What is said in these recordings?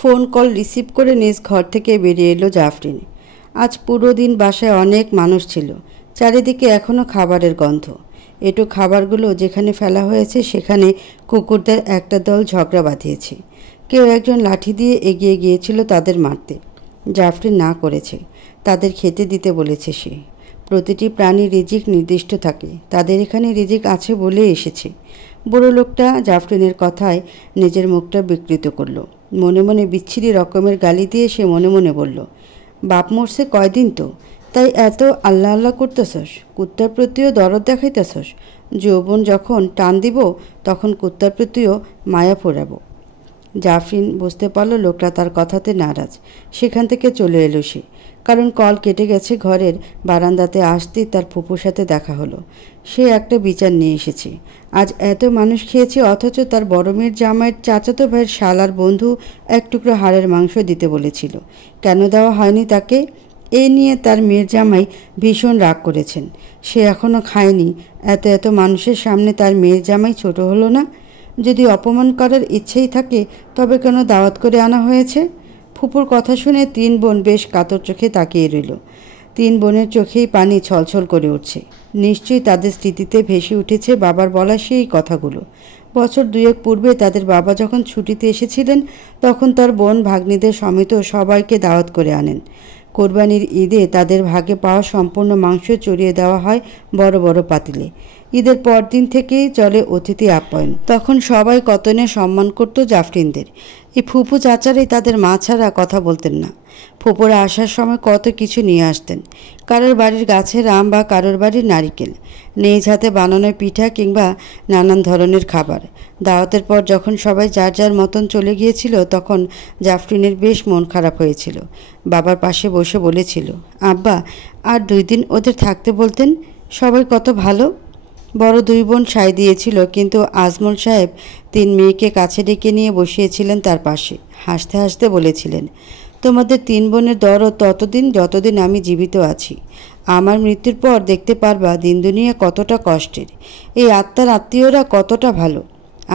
Phone call receive করে নিজ ঘর থেকে বেরিয়ে এলো জাফরিন। আজ পুরো দিন বাসায় অনেক মানুষ ছিল। চারিদিকে এখনও খাবারের গন্ধ। এটু খাবারগুলো যেখানে ফেলা হয়েছে সেখানে কুকুরদের একটা দল ঝগড়া বাঁধিয়েছে। কেউ একজন লাঠি দিয়ে এগিয়ে গিয়েছিল তাদের মারতে। জাফরিন না করেছে, তাদের খেতে দিতে বলেছে সে। প্রতিটি প্রাণীর রিজিক নির্দিষ্ট থাকে, তাদের এখানে রিজিক আছে বলে এসেছে। বড় লোকটা জাফরিনের কথায় নিজের মুখটা বিকৃত করল। মনে মনে বিচ্ছিরি রকমের গালি দিয়ে সে মনে মনে বলল, বাপ মরছে কয়দিন তো, তাই এত আল্লাহ আল্লাহ করতেছস? কুত্তার প্রতিও দরদ দেখাইতেছস? যৌবন যখন টান দিব তখন কুত্তার প্রতিও মায়া ফোরাবো। জাফরিন বুঝতে পারল লোকটা তার কথাতে নারাজ। সেখান থেকে চলে এলো সে, কারণ কল কেটে গেছে। ঘরের বারান্দাতে আসতেই তার ফুপুর সাথে দেখা হলো। সে একটা বিচার নিয়ে এসেছে। আজ এত মানুষ খেয়েছে, অথচ তার বড় মেয়ের জামাইয়ের চাচাতো ভাইয়ের শালার বন্ধু এক টুকরো হাড়ের মাংস দিতে বলেছিল, কেন দেওয়া হয়নি তাকে? এ নিয়ে তার মেয়ের জামাই ভীষণ রাগ করেছেন। সে এখনও খায়নি, এত এত মানুষের সামনে তার মেয়ের জামাই ছোট হলো না? যদি অপমান করার ইচ্ছেই থাকে তবে কেন দাওয়াত করে আনা হয়েছে? ফুপুর কথা শুনে তিন বোন বেশ কাতর চোখে তাকিয়ে রইল। তিন বোনের চোখেই পানি ছলছল করে উঠছে। নিশ্চয়ই তাদের স্মৃতিতে ভেসে উঠেছে বাবার বলা সেই কথাগুলো। বছর দুয়েক পূর্বে তাদের বাবা যখন ছুটিতে এসেছিলেন তখন তার বোন ভাগ্নিদের সমেত সবাইকে দাওয়াত করে আনেন। কোরবানির ঈদে তাদের ভাগে পাওয়া সম্পূর্ণ মাংস চড়িয়ে দেওয়া হয় বড় বড় পাতিলে। ঈদের পরদিন থেকেই চলে অতিথি আপ্যায়ন। তখন সবাই কতনে সম্মান করত জাফরিনদের। এই ফুপু চাচারাই তাদের মা ছাড়া কথা বলতেন না। ফুপুরা আসার সময় কত কিছু নিয়ে আসতেন। কারোর বাড়ির গাছের আম বা কারোর বাড়ির নারিকেল, নিজ হাতে বানানো পিঠা কিংবা নানান ধরনের খাবার। দাওয়াতের পর যখন সবাই যার যার মতন চলে গিয়েছিল তখন জাফরিনের বেশ মন খারাপ হয়েছিল। বাবার পাশে বসে বলেছিল, আব্বা আর 2 দিন ওদের থাকতে বলতেন, সবাই কত ভালো। বড় 2 বোন সায় দিয়েছিল, কিন্তু আজমল সাহেব 3 মেয়েকে কাছে ডেকে নিয়ে বসিয়েছিলেন তার পাশে। হাসতে হাসতে বলেছিলেন, তোমাদের 3 বোনের দরদ ততদিন যতদিন আমি জীবিত আছি। আমার মৃত্যুর পর দেখতে পারবা দিন দুনিয়া কতটা কষ্টের, এই আত্মার আত্মীয়রা কতটা ভালো।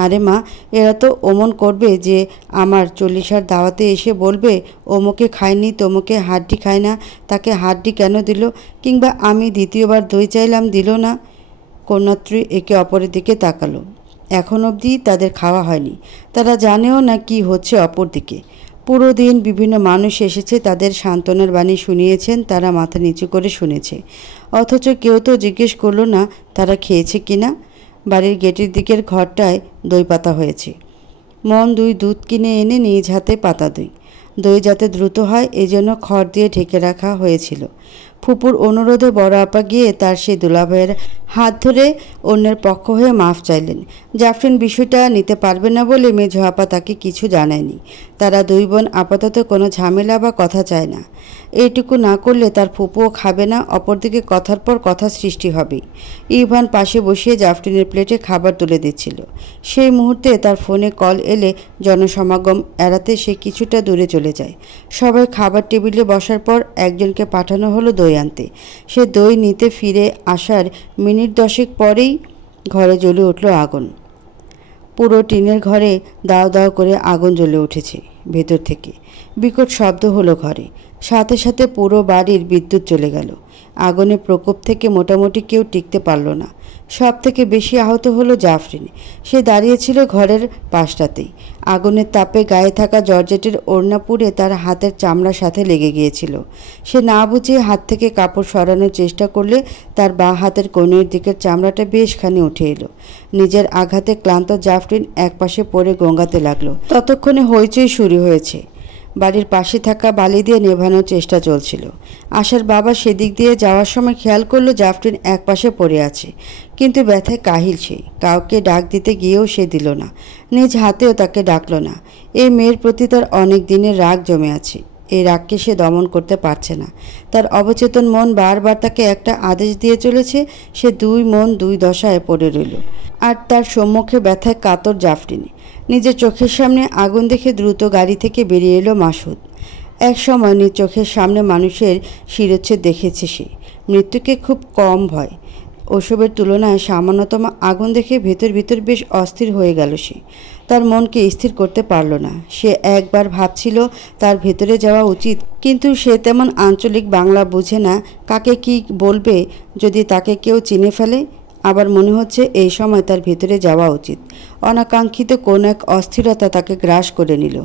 আরে মা, এরা তো অমন করবে যে আমার 40 দাওয়াতে এসে বলবে অমুকে খায়নি তমুকে হাড্ডি খায় না, তাকে হাড্ডি কেন দিল, কিংবা আমি দ্বিতীয়বার দই চাইলাম দিল না। কন্যাত্রী একে অপরের দিকে তাকালো। এখন অবধি তাদের খাওয়া হয়নি, তারা জানেও না কি হচ্ছে অপর দিকে। পুরো দিন বিভিন্ন মানুষ এসেছে, তাদের সান্ত্বনার বাণী শুনিয়েছেন, তারা মাথা নিচু করে শুনেছে। অথচ কেউ তো জিজ্ঞেস করলো না তারা খেয়েছে কিনা। বাড়ির গেটের দিকের ঘরটায় দই পাতা হয়েছে। মন 2 দুধ কিনে এনে নিজ হাতে পাতা দই যাতে দ্রুত হয় এজন্য খড় দিয়ে ঢেকে রাখা হয়েছিল। ফুপুর অনুরোধে বড় আপা গিয়ে তার সেই দুলাভাইয়ের হাত ধরে অন্যের পক্ষ হয়ে মাফ চাইলেন। জাফরিন বিষয়টা নিতে পারবে না বলে মেঝো আপা তাকে কিছু জানায়নি। তারা 2 বোন আপাতত কোনো ঝামেলা বা কথা চায় না। এইটুকু না করলে তার ফুপুও খাবে না, অপরদিকে কথার পর কথা সৃষ্টি হবেই। ইভান পাশে বসিয়ে জাফরিনের প্লেটে খাবার তুলে দিচ্ছিল। সেই মুহূর্তে তার ফোনে কল এলে জনসমাগম এড়াতে সে কিছুটা দূরে চলে যায়। সবাই খাবার টেবিলে বসার পর একজনকে পাঠানো হলো দই আনতে। সে দই নিতে ফিরে আসার মিনিট 10 পরেই ঘরে জ্বলে উঠল আগুন। পুরো টিনের ঘরে দাও দাও করে আগুন জ্বলে উঠেছে ভেতর থেকে। বিকট শব্দ হলো ঘরে, সাথে সাথে পুরো বাড়ির বিদ্যুৎ চলে গেল। আগুনের প্রকোপ থেকে মোটামুটি কেউ টিকতে পারল না। সব থেকে বেশি আহত হলো জাফরিন। সে দাঁড়িয়েছিল ঘরের পাশটাতেই। আগুনের তাপে গায়ে থাকা জর্জেটের ওড়না পুড়ে তার হাতের চামড়ার সাথে লেগে গিয়েছিল। সে না বুঝে হাত থেকে কাপড় সরানোর চেষ্টা করলে তার বাঁ হাতের কোণের দিকের চামড়াটা বেশখানি উঠে এলো। নিজের আঘাতে ক্লান্ত জাফরিন একপাশে পড়ে গঙ্গাতে লাগলো। ততক্ষণে হইচই শুরু হয়েছে। বাড়ির পাশে থাকা বালি দিয়ে নেভানোর চেষ্টা চলছিল। আশার বাবা সেদিক দিয়ে যাওয়ার সময় খেয়াল করলো জাফরিন একপাশে পড়ে আছে, কিন্তু ব্যথায় কাহিল সে। কাউকে ডাক দিতে গিয়েও সে দিল না, নিজ হাতেও তাকে ডাকলো না। এই মেয়ের প্রতি তার অনেক দিনের রাগ জমে আছে। এই রাগকে সে দমন করতে পারছে না। তার অবচেতন মন বারবার তাকে একটা আদেশ দিয়ে চলেছে। সে 2 মন 2 দশায় পড়ে রইল। আর তার সম্মুখে ব্যথায় কাতর জাফরিন। নিজের চোখের সামনে আগুন দেখে দ্রুত গাড়ি থেকে বেরিয়ে এলো মাসুদ। এক সময় নিজ চোখের সামনে মানুষের শিরোচ্ছেদ দেখেছে সে। মৃত্যুকে খুব কম ভয়। ওসবের তুলনায় সামান্যতম আগুন দেখে ভেতর বেশ অস্থির হয়ে গেল সে। তার মনকে স্থির করতে পারল না। সে একবার ভাবছিল তার ভেতরে যাওয়া উচিত, কিন্তু সে তেমন আঞ্চলিক বাংলা বুঝে না। কাকে কি বলবে যদি তাকে কেউ চিনে ফেলে? আবার মনে হচ্ছে এই সময় তার ভেতরে যাওয়া উচিত। অনাকাঙ্ক্ষিত কোন এক অস্থিরতা তাকে গ্রাস করে নিল।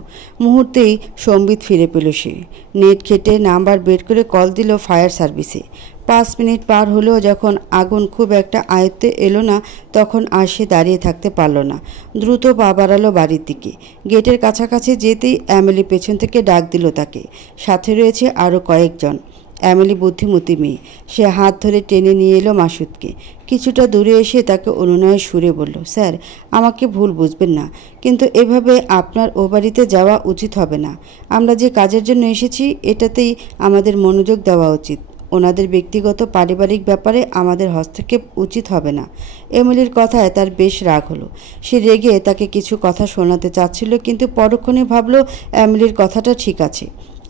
মুহূর্তেই সম্বিত ফিরে পেল সে। নেট ঘেটে নাম্বার বের করে কল দিল ফায়ার সার্ভিসে। 5 মিনিট পার হলেও যখন আগুন খুব একটা আয়ত্তে এলো না, তখন আর সে দাঁড়িয়ে থাকতে পারল না। দ্রুত পা বাড়ালো বাড়ির দিকে। গেটের কাছাকাছি যেতেই অ্যামেলি পেছন থেকে ডাক দিল তাকে। সাথে রয়েছে আরও কয়েকজন। অ্যামেলি বুদ্ধিমতী মেয়ে। সে হাত ধরে টেনে নিয়ে এলো মাসুদকে। কিছুটা দূরে এসে তাকে অনুনয়ের সুরে বলল, স্যার, আমাকে ভুল বুঝবেন না, কিন্তু এভাবে আপনার ও বাড়িতে যাওয়া উচিত হবে না। আমরা যে কাজের জন্য এসেছি এটাতেই আমাদের মনোযোগ দেওয়া উচিত। ওনাদের ব্যক্তিগত পারিবারিক ব্যাপারে আমাদের হস্তক্ষেপ উচিত হবে না। এমিলির কথায় তার বেশ রাগ হলো। সে রেগে তাকে কিছু কথা শোনাতে চাচ্ছিল, কিন্তু পরক্ষণে ভাবল এমিলির কথাটা ঠিক আছে।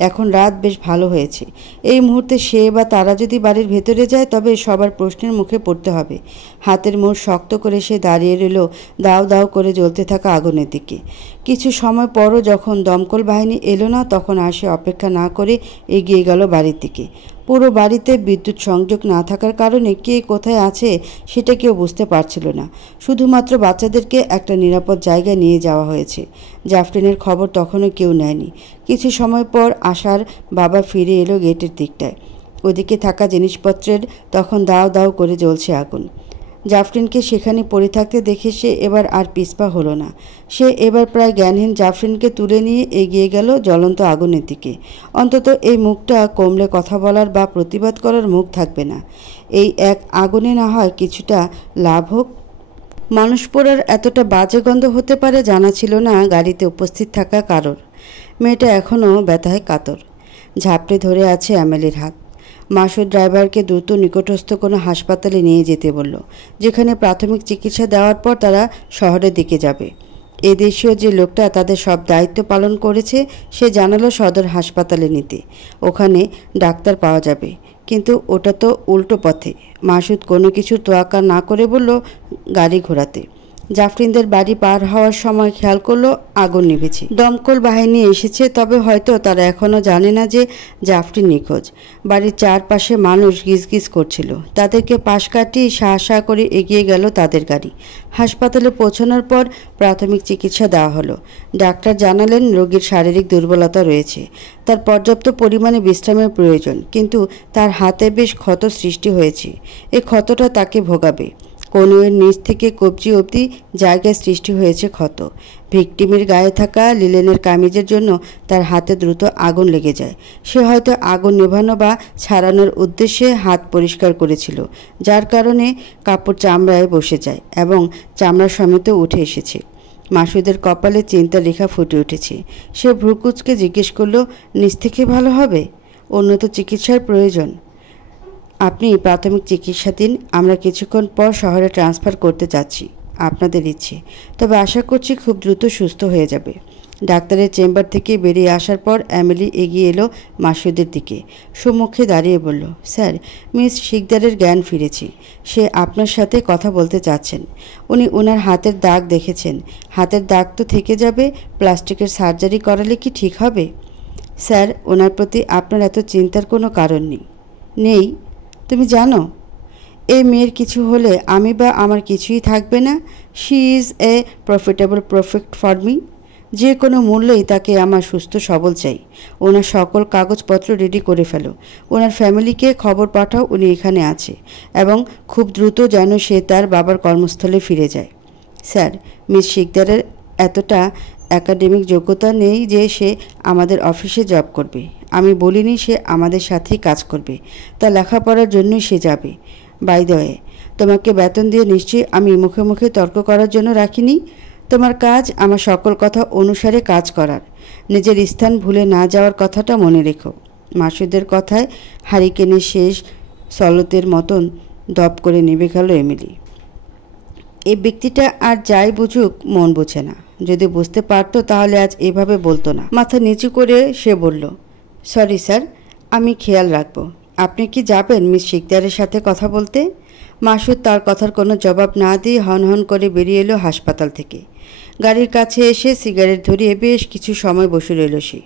এখন রাত বেশ ভালো হয়েছে। এই মুহূর্তে সে বা তারা যদি বাড়ির ভেতরে যায় তবে সবার প্রশ্নের মুখে পড়তে হবে। হাতের মুঠ শক্ত করে সে দাঁড়িয়ে রইল দাউ দাউ করে জ্বলতে থাকা আগুনের দিকে। কিছু সময় পরও যখন দমকল বাহিনী এলো না, তখন আর সে অপেক্ষা না করে এগিয়ে গেল বাড়ির দিকে। পুরো বাড়িতে বিদ্যুৎ সংযোগ না থাকার কারণে কে কোথায় আছে সেটা কেউ বুঝতে পারছিল না। শুধুমাত্র বাচ্চাদেরকে একটা নিরাপদ জায়গায় নিয়ে যাওয়া হয়েছে। জাফরিনের খবর তখনও কেউ নেয়নি। কিছু সময় পর আশার বাবা ফিরে এলো গেটের দিকটায়। ওদিকে থাকা জিনিসপত্রের তখন দাও দাও করে জ্বলছে আগুন। জাফরিনকে সেখানে পড়ে থাকতে দেখে সে এবার আর পিছপা হলো না। সে এবার প্রায় জ্ঞানহীন জাফরিনকে তুলে নিয়ে এগিয়ে গেল জ্বলন্ত আগুনের দিকে। অন্তত এই মুখটা কমলে কথা বলার বা প্রতিবাদ করার মুখ থাকবে না। এই এক আগুনে না হয় কিছুটা লাভ হোক। মানুষ পোড়ার এতটা বাজে গন্ধ হতে পারে জানা ছিল না গাড়িতে উপস্থিত থাকা কারোর। মেয়েটা এখনও ব্যথায় কাতর। ঝাপটে ধরে আছে অ্যামেলির হাত। মাসুদ ড্রাইভারকে দ্রুত নিকটস্থ কোনো হাসপাতালে নিয়ে যেতে বলল, যেখানে প্রাথমিক চিকিৎসা দেওয়ার পর তারা শহরের দিকে যাবে। এ দেশীয় যে লোকটা তাদের সব দায়িত্ব পালন করেছে সে জানালো সদর হাসপাতালে নিতে। ওখানে ডাক্তার পাওয়া যাবে। কিন্তু ওটা তো উল্টো পথে। মাসুদ কোনো কিছু তোয়াক্কা না করে বলল গাড়ি ঘোরাতে। জাফরিনদের বাড়ি পার হওয়ার সময় খেয়াল করলো আগুন নিভেছে। দমকল বাহিনী এসেছে, তবে হয়তো তারা এখনও জানে না যে জাফরিন নিখোঁজ। বাড়ির চারপাশে মানুষ গিজগিজ করছিল। তাদেরকে পাশ কাটিয়ে সাহসা করে এগিয়ে গেল তাদের গাড়ি। হাসপাতালে পৌঁছানোর পর প্রাথমিক চিকিৎসা দেওয়া হলো। ডাক্তার জানালেন রোগীর শারীরিক দুর্বলতা রয়েছে, তার পর্যাপ্ত পরিমাণে বিশ্রামের প্রয়োজন, কিন্তু তার হাতে বেশ ক্ষত সৃষ্টি হয়েছে। এই ক্ষতটা তাকে ভোগাবে। কনুয়ের নিচ থেকে কবজি অবধি জায়গায় সৃষ্টি হয়েছে ক্ষত। ভিকটিমের গায়ে থাকা লিলেনের কামিজের জন্য তার হাতে দ্রুত আগুন লেগে যায়। সে হয়তো আগুন নেভানো বা ছাড়ানোর উদ্দেশ্যে হাত পরিষ্কার করেছিল, যার কারণে কাপড় চামড়ায় বসে যায় এবং চামড়া সমেত উঠে এসেছে। মাসুদের কপালে চিন্তার রেখা ফুটে উঠেছে। সে ভ্রুকুচকে জিজ্ঞেস করল, নিচ থেকে ভালো হবে? উন্নত চিকিৎসার প্রয়োজন। আপনি প্রাথমিক চিকিৎসা দিন, আমরা কিছুক্ষণ পর শহরে ট্রান্সফার করতে যাচ্ছি। আপনাদের ইচ্ছে, তবে আশা করছি খুব দ্রুত সুস্থ হয়ে যাবে। ডাক্তারের চেম্বার থেকে বেরিয়ে আসার পর অ্যামেলি এগিয়ে এলো মাসুদের দিকে। সম্মুখে দাঁড়িয়ে বলল, স্যার, মিস শিকদারের জ্ঞান ফিরেছে। সে আপনার সাথে কথা বলতে চাচ্ছেন। উনি ওনার হাতের দাগ দেখেছেন। হাতের দাগ তো থেকে যাবে, প্লাস্টিকের সার্জারি করালে কি ঠিক হবে? স্যার, ওনার প্রতি আপনার এত চিন্তার কোনো কারণ নেই। তুমি জানো, এই মেয়ের কিছু হলে আমি বা আমার কিছুই থাকবে না। She is a profitable perfect for me. যে কোনো মূল্যেই তাকে আমার সুস্থ সবল চাই। ওনার সকল কাগজপত্র রেডি করে ফেলো। ওনার ফ্যামিলিকে খবর পাঠাও উনি এখানে আছে, এবং খুব দ্রুত যেন সে তার বাবার কর্মস্থলে ফিরে যায়। স্যার, মিস শিকদারের এতটা একাডেমিক যোগ্যতা নেই যে সে আমাদের অফিসে জব করবে। আমি বলিনি সে আমাদের সাথেই কাজ করবে। তা লেখাপড়ার জন্যই সে যাবে। বাই দ্য ওয়ে, তোমাকে বেতন দিয়ে নিশ্চয়ই আমি মুখে মুখে তর্ক করার জন্য রাখিনি। তোমার কাজ আমার সকল কথা অনুসারে কাজ করার। নিজের স্থান ভুলে না যাওয়ার কথাটা মনে রেখো। মাসুদের কথায় হারিকেনের শেষ সলতের মতন দপ করে নেমে গেল এমিলি। এই ব্যক্তিটা আর যাই বুঝুক মন বোঝে না। যদি বুঝতে পারতো তাহলে আজ এভাবে বলতো না। মাথা নিচু করে সে বলল, সরি স্যার, আমি খেয়াল রাখব। আপনি কি যাবেন মিস শিকদারের সাথে কথা বলতে? মাসুদ তার কথার কোনো জবাব না দিয়ে হন হন করে বেরিয়ে এলো হাসপাতাল থেকে। গাড়ির কাছে এসে সিগারেট ধরিয়ে বেশ কিছু সময় বসে রইল সে।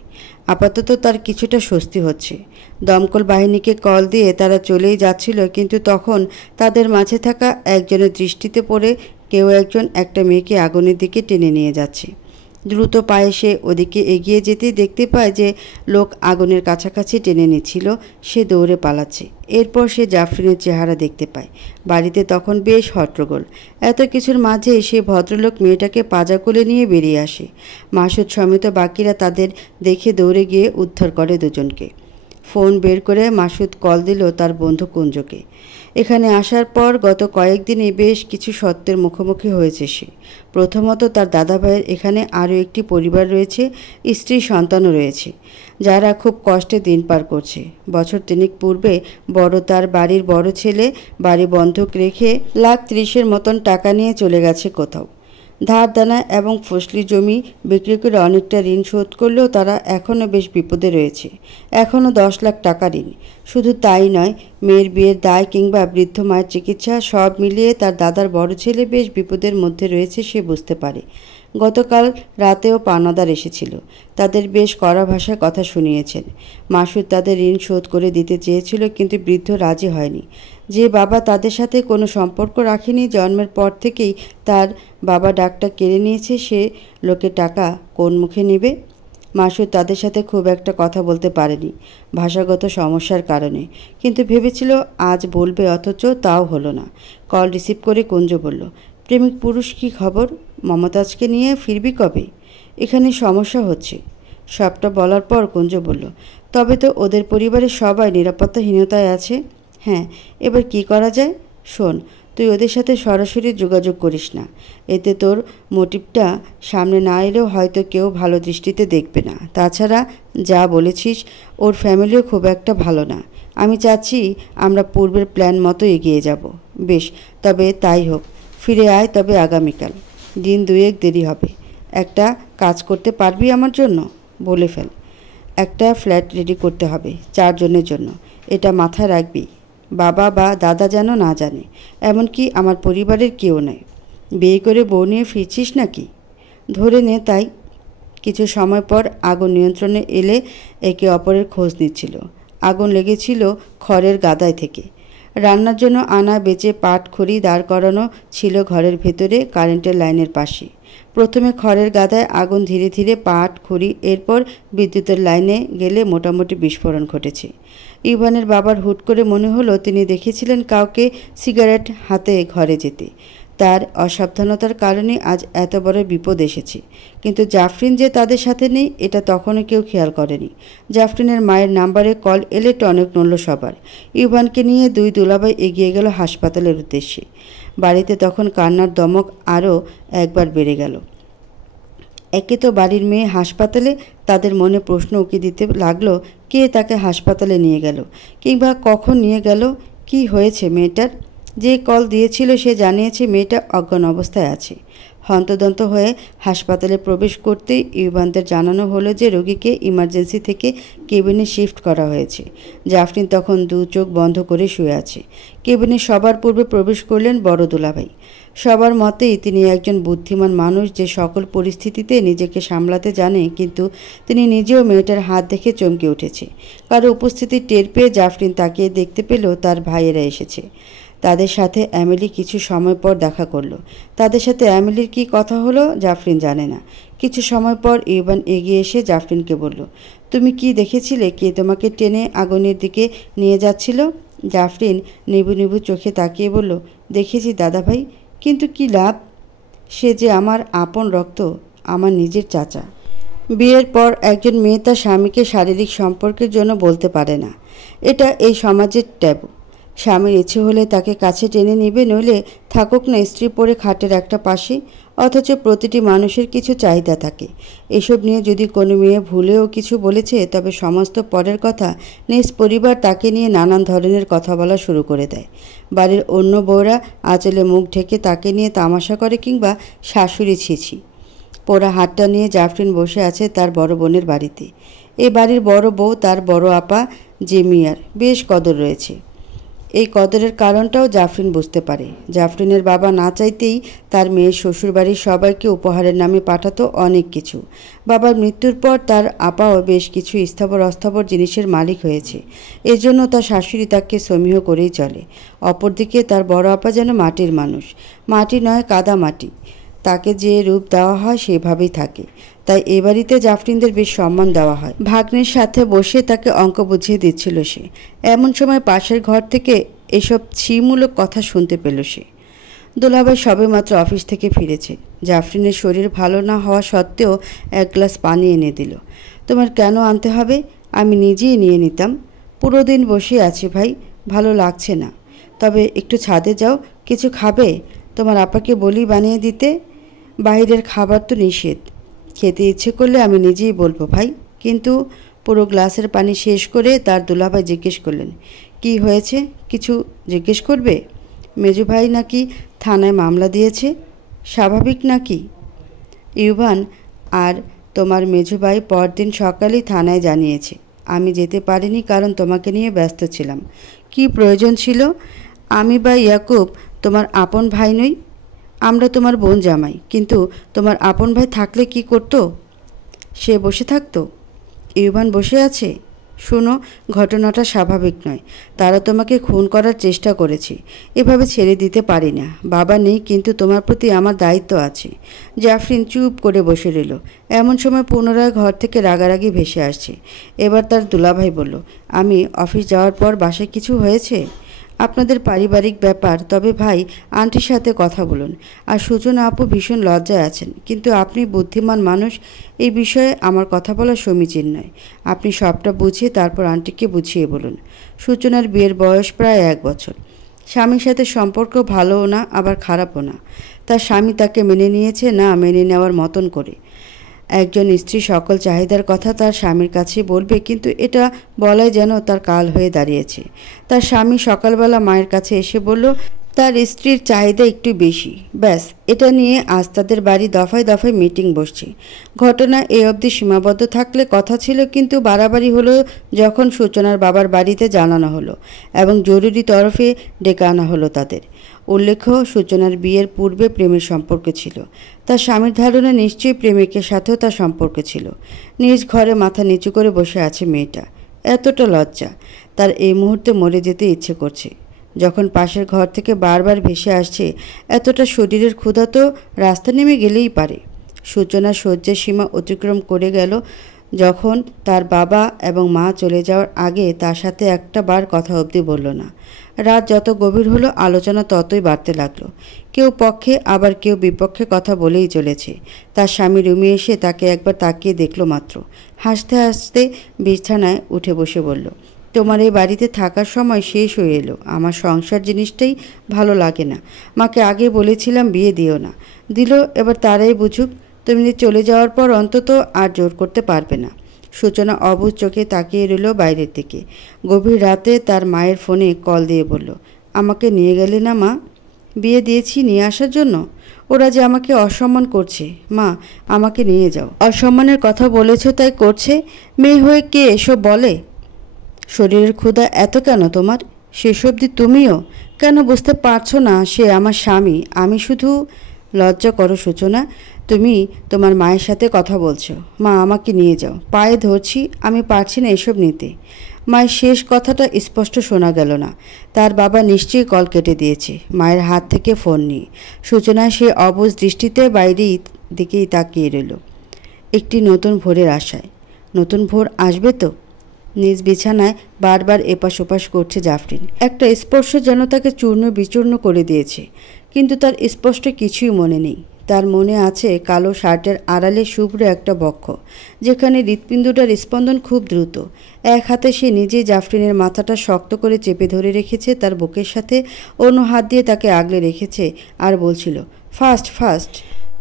আপাতত তার কিছুটা স্বস্তি হচ্ছে। দমকল বাহিনীকে কল দিয়ে তারা চলেই যাচ্ছিল, কিন্তু তখন তাদের মাঝে থাকা একজনের দৃষ্টিতে পড়ে কেউ একজন একটা মেয়েকে আগুনের দিকে টেনে নিয়ে যাচ্ছে। দ্রুত পায়ে সে ওদিকে এগিয়ে যেতেই দেখতে পায় যে লোক আগুনের কাছাকাছি টেনে নিচ্ছিল। সে দৌড়ে পালাচ্ছে। এরপর সে জাফরিনের চেহারা দেখতে পায়। বাড়িতে তখন বেশ হট্টগোল। এত কিছুর মাঝে সে ভদ্রলোক মেয়েটাকে পাজা কোলে নিয়ে বেরিয়ে আসে। মাসুদ সমেত বাকিরা তাদের দেখে দৌড়ে গিয়ে উদ্ধার করে দুজনকে। ফোন বের করে মাসুদ কল দিল তার বন্ধু কুঞ্জকে। এখানে আসার পর গত কয়েকদিনে বেশ কিছু সত্যের মুখোমুখি হয়েছে সে। প্রথমত, তার দাদাভাইয়ের এখানে আরও একটি পরিবার রয়েছে, স্ত্রী সন্তানও রয়েছে, যারা খুব কষ্টে দিন পার করছে। বছর তিনেক পূর্বে তার বাড়ির বড় ছেলে বাড়ি বন্ধক রেখে লাখ 30-এর মতন টাকা নিয়ে চলে গেছে কোথাও। ধার দেনা এবং ফসলি জমি বিক্রি করে অনেকটা ঋণ শোধ করলেও তারা এখনও বেশ বিপদে রয়েছে। এখনও 10 লাখ টাকা ঋণ। শুধু তাই নয়, মেয়ের বিয়ের দায় কিংবা বৃদ্ধ মায়ের চিকিৎসা সব মিলিয়ে তার দাদার বড় ছেলে বেশ বিপদের মধ্যে রয়েছে সে বুঝতে পারে। গতকাল রাতেও পাওনাদার এসেছিল। তাদের বেশ কড়া ভাষায় কথা শুনিয়েছেন। মাসুদ তাদের ঋণ শোধ করে দিতে চেয়েছিল, কিন্তু বৃদ্ধ রাজি হয়নি। যে বাবা তাদের সাথে কোনো সম্পর্ক রাখেনি, জন্মের পর থেকেই তার বাবা ডাকটা কেড়ে নিয়েছে, সে লোকের টাকা কোন মুখে নেবে? মাসুদ তাদের সাথে খুব একটা কথা বলতে পারেনি ভাষাগত সমস্যার কারণে, কিন্তু ভেবেছিল আজ বলবে, অথচ তাও হলো না। কল রিসিভ করে কুঞ্জ বলল, প্রেমিক পুরুষ কি খবর? মমতাজকে নিয়ে ফিরবি কবে? এখানে সমস্যা হচ্ছে। সবটা বলার পর কুঞ্জ বলল, তবে তো ওদের পরিবারের সবাই নিরাপত্তাহীনতায় আছে। হ্যাঁ, এবার কি করা যায়? শোন, তুই ওদের সাথে সরাসরি যোগাযোগ করিস না। এতে তোর মোটিভটা সামনে না এলেও হয়তো কেউ ভালো দৃষ্টিতে দেখবে না। তাছাড়া যা বলেছিস, ওর ফ্যামিলিও খুব একটা ভালো না। আমি চাচ্ছি আমরা পূর্বের প্ল্যান মতো এগিয়ে যাব। বেশ, তবে তাই হোক। ফিরে আয় তবে আগামীকাল। দিন 2-1 দেরি হবে। একটা কাজ করতে পারবি আমার জন্য? বলে ফেল। একটা ফ্ল্যাট রেডি করতে হবে 4 জনের জন্য। এটা মাথায় রাখবি। বাবা বা দাদা যেন না জানে, এমনকি আমার পরিবারের কেউ নয়। বিয়ে করে বউ নিয়ে ফিরছিস নাকি? ধরে নে তাই। কিছু সময় পর আগুন নিয়ন্ত্রণে এলে একে অপরের খোঁজ নিচ্ছিল। আগুন লেগেছিল খড়ের গাদায় থেকে। রান্নার জন্য আনা বেচে পাট খড়ি দাঁড় করানো ছিল ঘরের ভেতরে কারেন্টের লাইনের পাশে। প্রথমে খড়ের গাদায় আগুন, ধীরে ধীরে পাট খড়ি, এরপর বিদ্যুতের লাইনে গেলে মোটামুটি বিস্ফোরণ ঘটেছে। ইভানের বাবার হুট করে মনে হলো তিনি দেখেছিলেন কাউকে সিগারেট হাতে ঘরে যেতে। তার অসাবধানতার কারণে আজ এত বড় বিপদ এসেছে। কিন্তু জাফরিন যে তাদের সাথে নেই, এটা তখনও কেউ খেয়াল করেনি। জাফরিনের মায়ের নাম্বারে কল এলে টনক নড়ল সবার। ইভানকে নিয়ে দুই দুলাভাই এগিয়ে গেল হাসপাতালের উদ্দেশ্যে। বাড়িতে তখন কান্নার দমক আরও একবার বেড়ে গেল। একে তো বাড়ির মেয়ে হাসপাতালে, তাদের মনে প্রশ্ন উকি দিতে লাগলো, কে তাকে হাসপাতালে নিয়ে গেল, কিংবা কখন নিয়ে গেল, কি হয়েছে মেয়েটার? যে কল দিয়েছিল সে জানিয়েছে মেয়েটা অজ্ঞান অবস্থায় আছে। হন্তদন্ত হয়ে হাসপাতালে প্রবেশ করতেই ইউবানদের জানানো হলো যে রোগীকে ইমার্জেন্সি থেকে কেবিনে শিফট করা হয়েছে। জাফরিন তখন 2 চোখ বন্ধ করে শুয়ে আছে। কেবিনে সবার পূর্বে প্রবেশ করলেন বড় দুলাভাই। সবার মতেই তিনি একজন বুদ্ধিমান মানুষ, যে সকল পরিস্থিতিতে নিজেকে সামলাতে জানে, কিন্তু তিনি নিজেও মেয়েটার হাত দেখে চমকে উঠেছে। কারো উপস্থিতি টের পেয়ে জাফরিন তাকিয়ে দেখতে পেল তার ভাইয়েরা এসেছে। তাদের সাথে অ্যামেলি কিছু সময় পর দেখা করলো। তাদের সাথে অ্যামেলির কি কথা হলো জাফরিন জানে না। কিছু সময় পর ইউবান এগিয়ে এসে জাফরিনকে বলল, তুমি কি দেখেছিলে কে তোমাকে টেনে আগুনের দিকে নিয়ে যাচ্ছিল? জাফরিন নিবু নিবু চোখে তাকিয়ে বলল, দেখেছি দাদাভাই, কিন্তু কি লাভ? সে যে আমার আপন রক্ত, আমার নিজের চাচা। বিয়ের পর একজন মেয়ে তার স্বামীকে শারীরিক সম্পর্কের জন্য বলতে পারে না। এটা এই সমাজের ট্যাবু। স্বামীর ইচ্ছে হলে তাকে কাছে টেনে নেবে, নইলে থাকুক না স্ত্রী পড়ে খাটের একটা পাশে। অথচ প্রতিটি মানুষের কিছু চাহিদা থাকে। এসব নিয়ে যদি কোনো মেয়ে ভুলেও কিছু বলেছে, তবে সমস্ত পরের কথা নিজ পরিবার তাকে নিয়ে নানান ধরনের কথা বলা শুরু করে দেয়। বাড়ির অন্য বউরা আঁচলে মুখ ঢেকে তাকে নিয়ে তামাশা করে, কিংবা শাশুড়ি ছিছি। পোড়া হাতটা নিয়ে জাফরিন বসে আছে তার বড় বোনের বাড়িতে। এ বাড়ির বড় বউ তার বড় আপা জেমিয়ার বেশ কদর রয়েছে। এই কদরের কারণটাও জাফরিন বুঝতে পারে। জাফরিনের বাবা না চাইতেই তার মেয়ের শ্বশুরবাড়ির সবাইকে উপহারের নামে পাঠাতো অনেক কিছু। বাবার মৃত্যুর পর তার আপাও বেশ কিছু স্থাবর অস্থাবর জিনিসের মালিক হয়েছে। এজন্য তার শাশুড়ি তাকে সমীহ করেই চলে। অপরদিকে তার বড় আপা যেন মাটির মানুষ, মাটি নয় কাদা মাটি। তাকে যে রূপ দেওয়া হয় সেভাবেই থাকে। তাই এ বাড়িতে জাফরিনদের বেশ সম্মান দেওয়া হয়। ভাগ্নের সাথে বসে তাকে অঙ্ক বুঝিয়ে দিচ্ছিল সে। এমন সময় পাশের ঘর থেকে এসব ছিমূলক কথা শুনতে পেল সে। দুলাভাই সবেমাত্র অফিস থেকে ফিরেছে। জাফরিনের শরীর ভালো না হওয়া সত্ত্বেও এক গ্লাস পানি এনে দিল। তোমার কেন আনতে হবে? আমি নিজেই নিয়ে নিতাম। পুরো দিন বসে আছি ভাই, ভালো লাগছে না। তবে একটু ছাদে যাও, কিছু খাবে? তোমার আপাকে বলি বানিয়ে দিতে। বাইরের খাবার তো নিষেধ। খেতে ইচ্ছে করলে আমি নিজেই বলবো ভাই। কিন্তু পুরো গ্লাসের পানি শেষ করে তার দুলাভাই জিজ্ঞেস করলেন, কি হয়েছে? কিছু জিজ্ঞেস করবে? মেজু ভাই নাকি থানায় মামলা দিয়েছে, স্বাভাবিক নাকি? ইউভান আর তোমার মেজু ভাই পরদিন সকালেই থানায় জানিয়েছে। আমি যেতে পারিনি কারণ তোমাকে নিয়ে ব্যস্ত ছিলাম। কি প্রয়োজন ছিল? আমি বা ইয়াকুব তোমার আপন ভাই নই? আমরা তোমার বোন জামাই, কিন্তু তোমার আপন ভাই থাকলে কি করতো? সে বসে থাকতো? ইউভান বসে আছে? শোনো, ঘটনাটা স্বাভাবিক নয়। তারা তোমাকে খুন করার চেষ্টা করেছে। এভাবে ছেড়ে দিতে পারি না। বাবা নেই, কিন্তু তোমার প্রতি আমার দায়িত্ব আছে। জাফরিন চুপ করে বসে রইল। এমন সময় পুনরায় ঘর থেকে রাগারাগি ভেসে আসছে। এবার তার দুলাভাই বলল, আমি অফিস যাওয়ার পর বাসায় কিছু হয়েছে? আপনাদের পারিবারিক ব্যাপার। তবে ভাই, আন্টির সাথে কথা বলুন। আর সূচনা আপু ভীষণ লজ্জায় আছেন, কিন্তু আপনি বুদ্ধিমান মানুষ, এই বিষয়ে আমার কথা বলা সমীচীন নয়। আপনি সবটা বুঝিয়ে তারপর আন্টিকে বুঝিয়ে বলুন। সূচনার বিয়ের বয়স প্রায় 1 বছর। স্বামীর সাথে সম্পর্ক ভালোও না আবার খারাপও না। তার স্বামী তাকে মেনে নিয়েছে না মেনে নেওয়ার মতন করে। একজন স্ত্রী সকল চাহিদার কথা তার স্বামীর কাছে বলবে, কিন্তু এটা বলাই যেন তার কাল হয়ে দাঁড়িয়েছে। তার স্বামী সকালবেলা মায়ের কাছে এসে বলল তার স্ত্রীর চাহিদা একটু বেশি। ব্যাস, এটা নিয়ে আজ তাদের বাড়ি দফায় দফায় মিটিং বসছে। ঘটনা এ অবধি সীমাবদ্ধ থাকলে কথা ছিল, কিন্তু বাড়াবাড়ি হলো যখন সূচনার বাবার বাড়িতে জানানো হলো এবং জরুরি তরফে ডেকে আনা হলো তাদের। উল্লেখ্য, সূচনার বিয়ের পূর্বে প্রেমের সম্পর্ক ছিল। তার স্বামীর ধারণা নিশ্চয়ই প্রেমিকের সাথেও তার সম্পর্ক ছিল। নিজ ঘরে মাথা নিচু করে বসে আছে মেয়েটা। এতটা লজ্জা! তার এই মুহূর্তে মরে যেতে ইচ্ছে করছে। যখন পাশের ঘর থেকে বারবার ভেসে আসছে, এতটা শরীরের ক্ষুধা তো রাস্তা নেমে গেলেই পারে। সূচনা সহ্যের সীমা অতিক্রম করে গেল যখন তার বাবা এবং মা চলে যাওয়ার আগে তার সাথে একটা বার কথা অবধি বলল না। রাত যত গভীর হলো আলোচনা ততই বাড়তে লাগলো। কেউ পক্ষে আবার কেউ বিপক্ষে কথা বলেই চলেছে। তার স্বামী রুমে এসে তাকে একবার তাকিয়ে দেখলো মাত্র। হাসতে হাসতে বিছানায় উঠে বসে বলল, তোমার এই বাড়িতে থাকার সময় শেষ হয়ে এলো। আমার সংসার জিনিসটাই ভালো লাগে না। মাকে আগে বলেছিলাম বিয়ে দিও না, দিল। এবার তারাই বুঝুক। তুমি চলে যাওয়ার পর অন্তত আর জোর করতে পারবে না। সূচনা অবুঝ চোখে তাকিয়ে রইল বাইরের দিকে। গভীর রাতে তার মায়ের ফোনে কল দিয়ে বলল, আমাকে নিয়ে গেলে না মা? বিয়ে দিয়েছি নিয়ে আসার জন্য? ওরা যে আমাকে অসম্মান করছে। মা, আমাকে নিয়ে যাও। অসম্মানের কথা বলেছ তাই করছে? মেয়ে হয়ে কে এসব বলে? শরীরের ক্ষুধা এত কেন তোমার? শেষ অবধি তুমিও কেন বুঝতে পারছো না সে আমার স্বামী? আমি শুধু... লজ্জা করো সূচনা, তুমি তোমার মায়ের সাথে কথা বলছো। মা, আমাকে নিয়ে যাও, পায়ে ধরছি, আমি পারছি না এসব নিতে। মায়ের শেষ কথাটা স্পষ্ট শোনা গেল না। তার বাবা নিশ্চয়ই কল কেটে দিয়েছে মায়ের হাত থেকে ফোন নিয়ে। সূচনা সে অবুঝ দৃষ্টিতে বাইরের দিকেই তাকিয়ে রইল, একটি নতুন ভোরের আশায়। নতুন ভোর আসবে তো? নিজ বিছানায় বারবার এপাশ ওপাশ করছে জাফরিন। একটা স্পর্শ যেন তাকে চূর্ণ বিচূর্ণ করে দিয়েছে, কিন্তু তার স্পষ্ট কিছুই মনে নেই। তার মনে আছে কালো শার্টের আড়ালে শুভ্র একটা বক্ষ, যেখানে হৃৎপিণ্ডটার স্পন্দন খুব দ্রুত। এক হাতে সে নিজেই জাফরিনের মাথাটা শক্ত করে চেপে ধরে রেখেছে তার বুকের সাথে, অন্য হাত দিয়ে তাকে আগলে রেখেছে আর বলছিল, fast fast,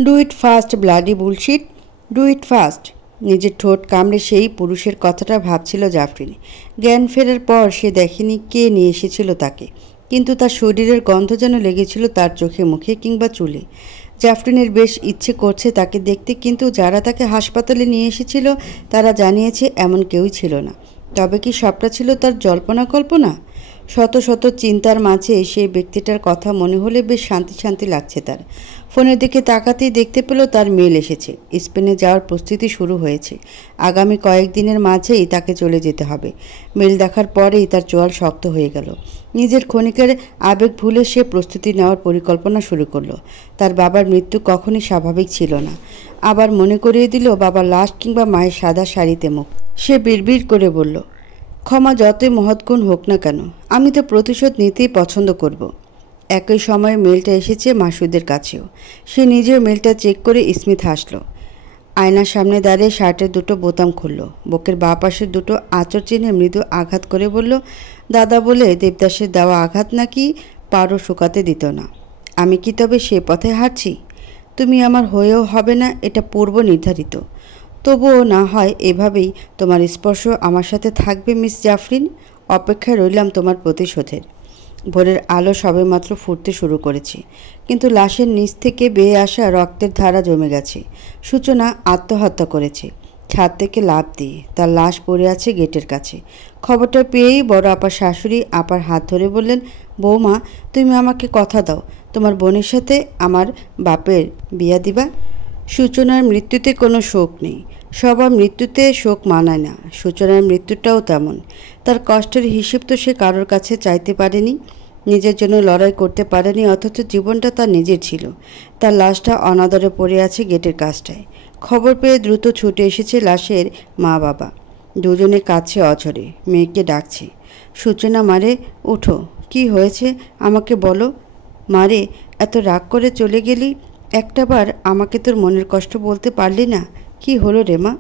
do it fast bloody bullshit, do it fast. নিজের ঠোঁট কামড়ে সেই পুরুষের কথাটা ভাবছিল জাফরিন। জ্ঞান ফেরার পর সে দেখেনি কে নিয়ে এসেছিল তাকে, কিন্তু তার শরীরের গন্ধ যেন লেগেছিল তার চোখে মুখে কিংবা চুলে। জাফরিনের বেশ ইচ্ছে করছে তাকে দেখতে, কিন্তু যারা তাকে হাসপাতালে নিয়ে এসেছিল তারা জানিয়েছে এমন কেউই ছিল না। তবে কি সবটা ছিল তার জল্পনা কল্পনা? শত শত চিন্তার মাঝে সেই ব্যক্তিটার কথা মনে হলে বেশ শান্তি শান্তি লাগছে তার। ফোনের দিকে তাকাতেই দেখতে পেল তার মেল এসেছে। স্পেনে যাওয়ার প্রস্তুতি শুরু হয়েছে। আগামী কয়েকদিনের মাঝেই তাকে চলে যেতে হবে। মেল দেখার পরেই তার চোয়াল শক্ত হয়ে গেল। নিজের ক্ষণিকের আবেগ ভুলে সে প্রস্তুতি নেওয়ার পরিকল্পনা শুরু করলো। তার বাবার মৃত্যু কখনই স্বাভাবিক ছিল না। আবার মনে করিয়ে দিল বাবার লাশ কিংবা মায়ের সাদা শাড়িতে মুখ। সে বিড়বিড় করে বলল, ক্ষমা যতই মহৎগুণ হোক না কেন, আমি তো প্রতিশোধ নিতেই পছন্দ করব। একই সময়ে মেলটা এসেছে মাসুদের কাছেও। সে নিজের মেলটা চেক করে স্মিথ হাসল। আয়নার সামনে দাঁড়িয়ে শার্টের দুটো বোতাম খুলল। বুকের বাঁ পাশের দুটো আঁচড় চিহ্নে মৃদু আঘাত করে বলল, দাদা বলে দেবদাসের দেওয়া আঘাত নাকি পারও শুকাতে দিত না। আমি কি তবে সে পথে হাঁটছি? তুমি আমার হয়েও হবে না, এটা পূর্ব নির্ধারিত। তবুও না হয় এভাবেই তোমার স্পর্শ আমার সাথে থাকবে মিস জাফরিন। অপেক্ষায় রইলাম তোমার প্রতিশোধের। ভোরের আলো সবেমাত্র ফুটতে শুরু করেছে, কিন্তু লাশের নিচ থেকে বেয়ে আসা রক্তের ধারা জমে গেছে। সূচনা আত্মহত্যা করেছে ছাদ থেকে লাফ দিয়ে। তার লাশ পড়ে আছে গেটের কাছে। খবরটা পেয়েই বড় আপার শাশুড়ি আপার হাত ধরে বললেন, বৌমা, তুমি আমাকে কথা দাও, তোমার বোনের সাথে আমার বাপের বিয়া দিবা। সূচনার মৃত্যুতে কোনো শোক নেই। সবার মৃত্যুতে শোক মানায় না। সূচনার মৃত্যুটাও তেমন। তার কষ্টের হিসেব তো সে কারোর কাছে চাইতে পারেনি, নিজের জন্য লড়াই করতে পারেনি, অথচ জীবনটা তার নিজের ছিল। তার লাশটা অনাদরে পড়ে আছে গেটের কাছটায়। খবর পেয়ে দ্রুত ছুটে এসেছে লাশের মা বাবা। দুজনে কাছে অঝরে, মেয়েকে ডাকছে। সূচনা, মারে উঠো, কি হয়েছে আমাকে বলো। মারে, এত রাগ করে চলে গেলি, একটাবার আমাকে তোর মনের কষ্ট বলতে পারলি না? কি হলো রে মা?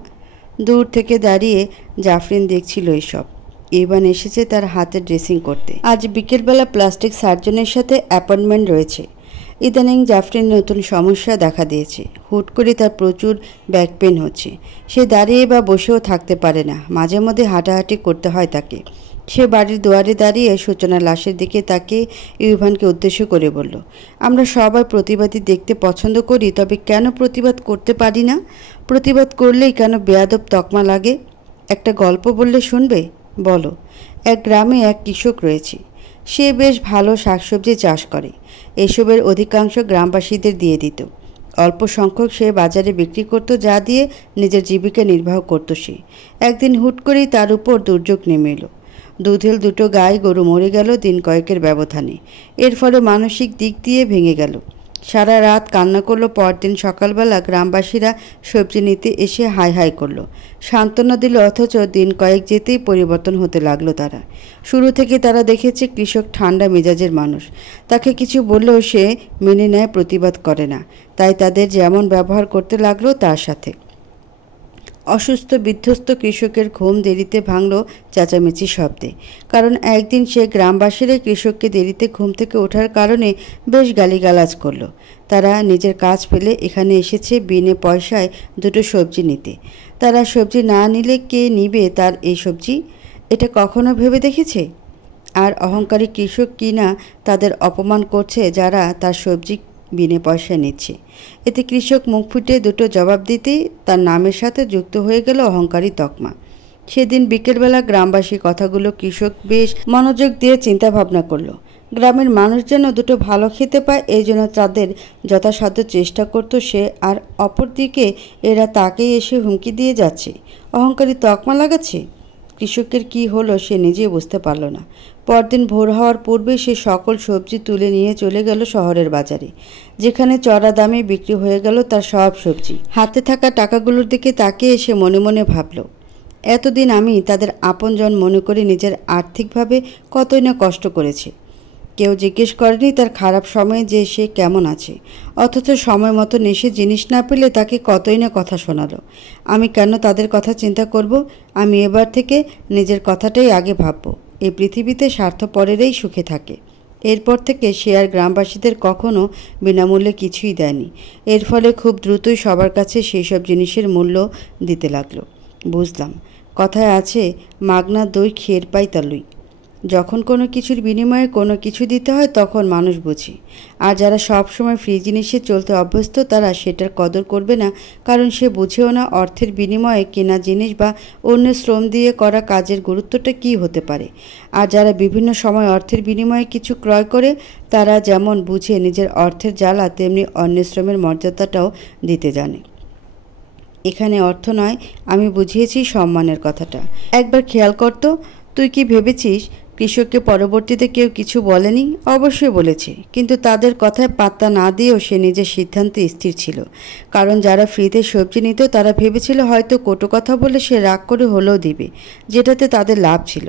দূর থেকে দাঁড়িয়ে জাফরিন দেখছিল এসব। ইভান এসেছে তার হাতে ড্রেসিং করতে। আজ বিকেলবেলা প্লাস্টিক সার্জনের সাথে অ্যাপয়েন্টমেন্ট রয়েছে। ইদানিং জাফরিন নতুন সমস্যা দেখা দিয়েছে। হুট করে তার প্রচুর ব্যাক পেন হচ্ছে। সে দাঁড়িয়ে বা বসেও থাকতে পারে না, মাঝে মধ্যে হাঁটাহাঁটি করতে হয় তাকে। সে বাড়ির দুয়ারে দাঁড়িয়ে সূচনার লাশের দিকে তাকে ইউভানকে উদ্দেশ্য করে বলল, আমরা সবাই প্রতিবাদী দেখতে পছন্দ করি, তবে কেন প্রতিবাদ করতে পারি না? প্রতিবাদ করলেই কেন বেয়াদব তকমা লাগে? একটা গল্প বললে শুনবে? বলো। এক গ্রামে এক কৃষক রয়েছে। সে বেশ ভালো শাকসবজি চাষ করে। এসবের অধিকাংশ গ্রামবাসীদের দিয়ে দিত। অল্প সংখ্যক সে বাজারে বিক্রি করত, যা দিয়ে নিজের জীবিকা নির্বাহ করত সে। একদিন হুট করেই তার উপর দুর্যোগ নেমে এলো। দুধেল দুটো গাই গরু মরে গেল দিন কয়েকের ব্যবধানে। এর ফলে মানসিক দিক দিয়ে ভেঙে গেল। সারা রাত কান্না করলো। পরদিন সকালবেলা গ্রামবাসীরা সবজি নিতে এসে হাই হাই করলো, সান্ত্বনা দিল, অথচ দিন কয়েক যেতেই পরিবর্তন হতে লাগলো তারা। শুরু থেকে তারা দেখেছে কৃষক ঠান্ডা মেজাজের মানুষ। তাকে কিছু বললেও সে মেনে নেয়, প্রতিবাদ করে না। তাই তাদের যেমন ব্যবহার করতে লাগলো তার সাথে। অসুস্থ বিধ্বস্ত কৃষকের ঘুম দেরিতে ভাঙল চেঁচামেচি শব্দে। কারণ একদিন সে গ্রামবাসীরা কৃষককে দেরিতে ঘুম থেকে ওঠার কারণে বেশ গালিগালাজ করলো। তারা নিজের কাজ ফেলে এখানে এসেছে বিনে পয়সায় দুটো সবজি নিতে। তারা সবজি না নিলে কে নিবে তার এই সবজি? এটা কখনো ভেবে দেখেছে? আর অহংকারী কৃষক কি না তাদের অপমান করছে যারা তার সবজি বিনে পয়সা নিচ্ছে। এতে কৃষক মুখ ফুটে দুটো জবাব দিতেই তার নামের সাথে যুক্ত হয়ে গেল অহংকারী তকমা। সেদিন বিকেলবেলা গ্রামবাসী কথাগুলো কৃষক বেশ মনোযোগ দিয়ে চিন্তা ভাবনা করলো। গ্রামের মানুষ যেন দুটো ভালো খেতে পায়, এই জন্য তাদের যথাসাধ্য চেষ্টা করত সে। আর অপরদিকে এরা তাকেই এসে হুমকি দিয়ে যাচ্ছে, অহংকারী তকমা লাগাচ্ছে। কৃষকের কি হলো সে নিজেই বুঝতে পারল না। পরদিন ভোর হওয়ার পূর্বে সে সকল সবজি তুলে নিয়ে চলে গেল শহরের বাজারে, যেখানে চড়া দামে বিক্রি হয়ে গেল তার সব সবজি। হাতে থাকা টাকাগুলোর দিকে তাকিয়ে সে মনে মনে ভাবল, এতদিন আমি তাদের আপনজন মনে করে নিজের আর্থিকভাবে কতই না কষ্ট করেছি। কেউ জিজ্ঞেস করেনি তার খারাপ সময়ে যে সে কেমন আছে, অথচ সময় মতো নেশে জিনিস না পেলে তাকে কতই না কথা শোনালো। আমি কেন তাদের কথা চিন্তা করব? আমি এবার থেকে নিজের কথাটাই আগে ভাবব। এই পৃথিবীতে স্বার্থপরেরই সুখে থাকে। এরপর থেকে সে আর গ্রামবাসীদের কখনো বিনামূল্যে কিছুই দেয়নি। এর ফলে খুব দ্রুতই সবার কাছে সেই সব জিনিসের মূল্য দিতে লাগলো। বুঝলাম, কথায় আছে মাগনা দই খের পাই তালুই। যখন কোনো কিছুর বিনিময়ে কোনো কিছু দিতে হয় তখন মানুষ বুঝে। আর যারা সব সময় ফ্রি জিনিসে চলতে অভ্যস্ত তারা সেটার কদর করবে না, কারণ সে বুঝেও না অর্থের বিনিময়ে কেনা জিনিস বা অন্য শ্রম দিয়ে করা কাজের গুরুত্বটা কী হতে পারে। আর যারা বিভিন্ন সময় অর্থের বিনিময়ে কিছু ক্রয় করে তারা যেমন বুঝে নিজের অর্থের জ্বালা, তেমনি অন্যের শ্রমের মর্যাদাটাও দিতে জানে। এখানে অর্থ নয়, আমি বুঝিয়েছি সম্মানের কথাটা। একবার খেয়াল করতো, তুই কি ভেবেছিস কৃষককে পরবর্তীতে কেউ কিছু বলেনি? অবশ্যই বলেছে, কিন্তু তাদের কথায় পাত্তা না দিয়েও সে নিজের সিদ্ধান্তে স্থির ছিল। কারণ যারা ফ্রিতে সবজি নিত তারা ভেবেছিল হয়তো কটু কথা বলে সে রাগ করে হলেও দিবে, যেটাতে তাদের লাভ ছিল।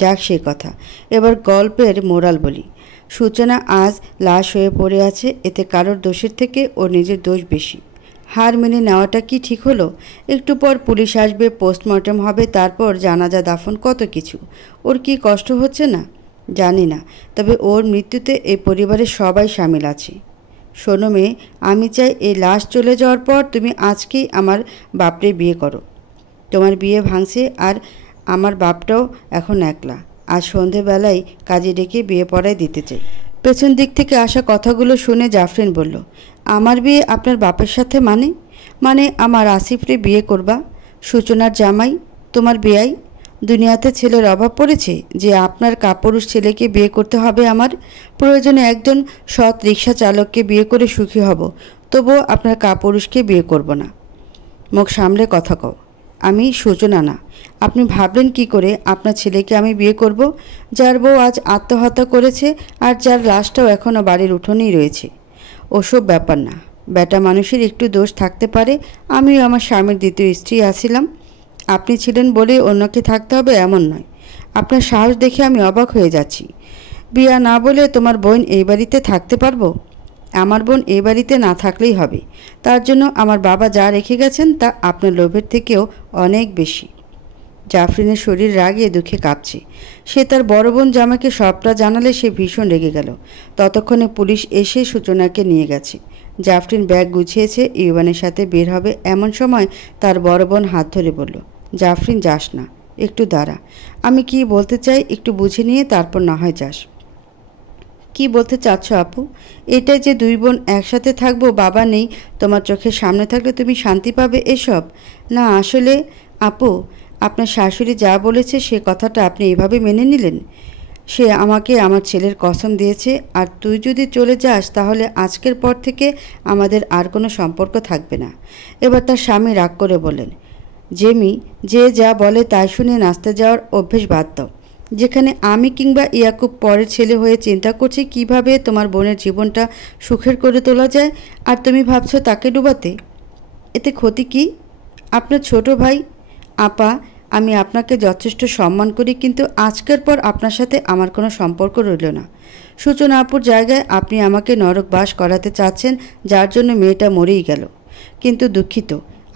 যাক সেই কথা, এবার গল্পের মোরাল বলি। সূচনা আজ লাশ হয়ে পড়ে আছে, এতে কারোর দোষের থেকে ওর নিজের দোষ বেশি। হার মেনে নেওয়াটা কি ঠিক হলো? একটু পর পুলিশ আসবে, পোস্টমর্টম হবে, তারপর জানাজা, দাফন, কত কিছু। ওর কি কষ্ট হচ্ছে না? জানি না, তবে ওর মৃত্যুতে এই পরিবারের সবাই সামিল আছে। শোনো মেয়ে, আমি চাই এই লাশ চলে যাওয়ার পর তুমি আজকেই আমার বাপরে বিয়ে করো। তোমার বিয়ে ভাঙছে আর আমার বাপটাও এখন একলা। আজ সন্ধেবেলায় কাজে ডেকে বিয়ে পড়ায় দিতে চাই। পেছন দিক থেকে আসা কথাগুলো শুনে জাফরিন বলল, আমার বিয়ে আপনার বাপের সাথে? মানে আমার আসিফরে বিয়ে করবা? সূচনার জামাই, তোমার বেয়াই? দুনিয়াতে ছেলের অভাব পড়েছে যে আপনার কাপুরুষ ছেলেকে বিয়ে করতে হবে আমার? প্রয়োজনে একজন সৎ রিক্সা চালককে বিয়ে করে সুখী হব, তবুও আপনার কাপুরুষকে বিয়ে করব না। মুখ সামলে কথা কও। আমি সূচনা না। আপনি ভাবলেন কি করে আপনার ছেলেকে আমি বিয়ে করব, যার বউ আজ আত্মহত্যা করেছে আর যার লাশটাও এখনও বাড়ির উঠোনেই রয়েছে? ওসব ব্যাপার না। বেটা মানুষের একটু দোষ থাকতে পারে। আমিও আমার স্বামীর দ্বিতীয় স্ত্রী আছিলাম। আপনি ছিলেন বলে অন্যকে থাকতে হবে এমন নয়। আপনার সাহস দেখে আমি অবাক হয়ে যাচ্ছি। বিয়া না বলে তোমার বোন এই বাড়িতে থাকতে পারবো? আমার বোন এই বাড়িতে না থাকলেই হবে। তার জন্য আমার বাবা যা রেখে গেছেন তা আপনার লোভের থেকেও অনেক বেশি। জাফরিনের শরীর রাগে দুঃখে কাঁপছে। সে তার বড় বোন জামাইকে সবটা জানালে সে ভীষণ রেগে গেল। ততক্ষণে পুলিশ এসে সূচনাকে নিয়ে গেছে। জাফরিন ব্যাগ গুছিয়েছে, ইউবানের সাথে বের হবে এমন সময় তার বড় বোন হাত ধরে বলল, জাফরিন যাস না, একটু দাঁড়া। আমি কি বলতে চাই একটু বুঝে নিয়ে তারপর না হয় যাস। কি বলতে চাচ্ছ আপু? এটাই যে দুই বোন একসাথে থাকবো, বাবা নেই, তোমার চোখের সামনে থাকলে তুমি শান্তি পাবে এসব? না আসলে আপু, আপনার শাশুড়ি যা বলেছে সে কথাটা আপনি এভাবে মেনে নিলেন? সে আমাকে আমার ছেলের কসম দিয়েছে, আর তুই যদি চলে যাস তাহলে আজকের পর থেকে আমাদের আর কোনো সম্পর্ক থাকবে না। এবার তার স্বামী রাগ করে বললেন, জেমি, যে যা বলে তাই শুনে নাচতে যাওয়ার অভ্যেস বাদ দাও। যেখানে আমি কিংবা ইয়াকুব পরের ছেলে হয়ে চিন্তা করছি কিভাবে তোমার বোনের জীবনটা সুখের করে তোলা যায়, আর তুমি ভাবছো তাকে ডুবাতে। এতে ক্ষতি কি? আপনার ছোট ভাই। আপা, আমি আপনাকে যথেষ্ট সম্মান করি, কিন্তু আজকের পর আপনার সাথে আমার কোনো সম্পর্ক রইল না। সূচনা আপুর জায়গায় আপনি আমাকে নরক বাস করাতে চাচ্ছেন, যার জন্য মেয়েটা মরেই গেল। কিন্তু দুঃখিত,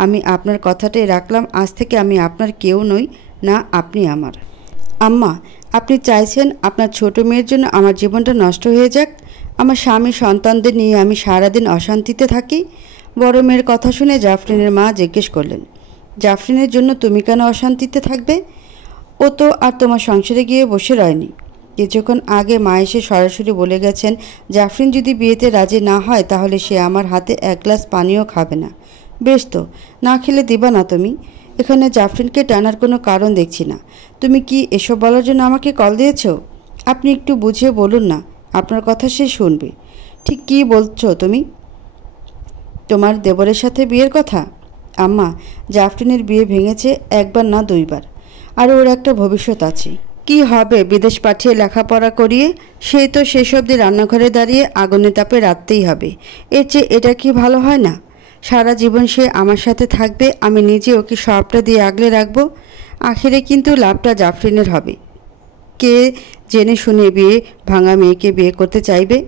আমি আপনার কথাটাই রাখলাম। আজ থেকে আমি আপনার কেউ নই, না আপনি আমার। আম্মা, আপনি চাইছেন আপনার ছোট মেয়ের জন্য আমার জীবনটা নষ্ট হয়ে যাক? আমার স্বামী সন্তানদের নিয়ে আমি সারাদিন অশান্তিতে থাকি? বড় মেয়ের কথা শুনে জাফরিনের মা জিজ্ঞেস করলেন, জাফরিনের জন্য তুমি কেন অশান্তিতে থাকবে? ও তো আর তোমার সংসারে গিয়ে বসে রয়নি। কিছুক্ষণ আগে মা এসে সরাসরি বলে গেছেন, জাফরিন যদি বিয়েতে রাজি না হয় তাহলে সে আমার হাতে এক গ্লাস পানিও খাবে না। বেশ তো, না খেলে দিবা না তুমি? এখানে জাফরিনকে টানার কোনো কারণ দেখছি না। তুমি কি এসব বলার জন্য আমাকে কল দিয়েছ? আপনি একটু বুঝিয়ে বলুন না, আপনার কথা সে শুনবে। ঠিক কী বলছো তুমি? তোমার দেবরের সাথে বিয়ের কথা? আম্মা, জাফরিনের বিয়ে ভেঙেছে একবার না দুইবার, আর ওর একটা ভবিষ্যৎ আছে। কি হবে বিদেশ পাঠিয়ে লেখাপড়া করিয়ে? সেই তো সেসব দিয়ে রান্নাঘরে দাঁড়িয়ে আগুনের তাপে রাখতেই হবে। এর চেয়ে এটা কি ভালো হয় না? সারা জীবন সে আমার সাথে থাকবে, আমি নিজে ওকে সবটা দিয়ে আগলে রাখবো। আখেরে কিন্তু লাভটা জাফরিনের হবে। কে জেনে শুনে বিয়ে ভাঙা মেয়েকে বিয়ে করতে চাইবে?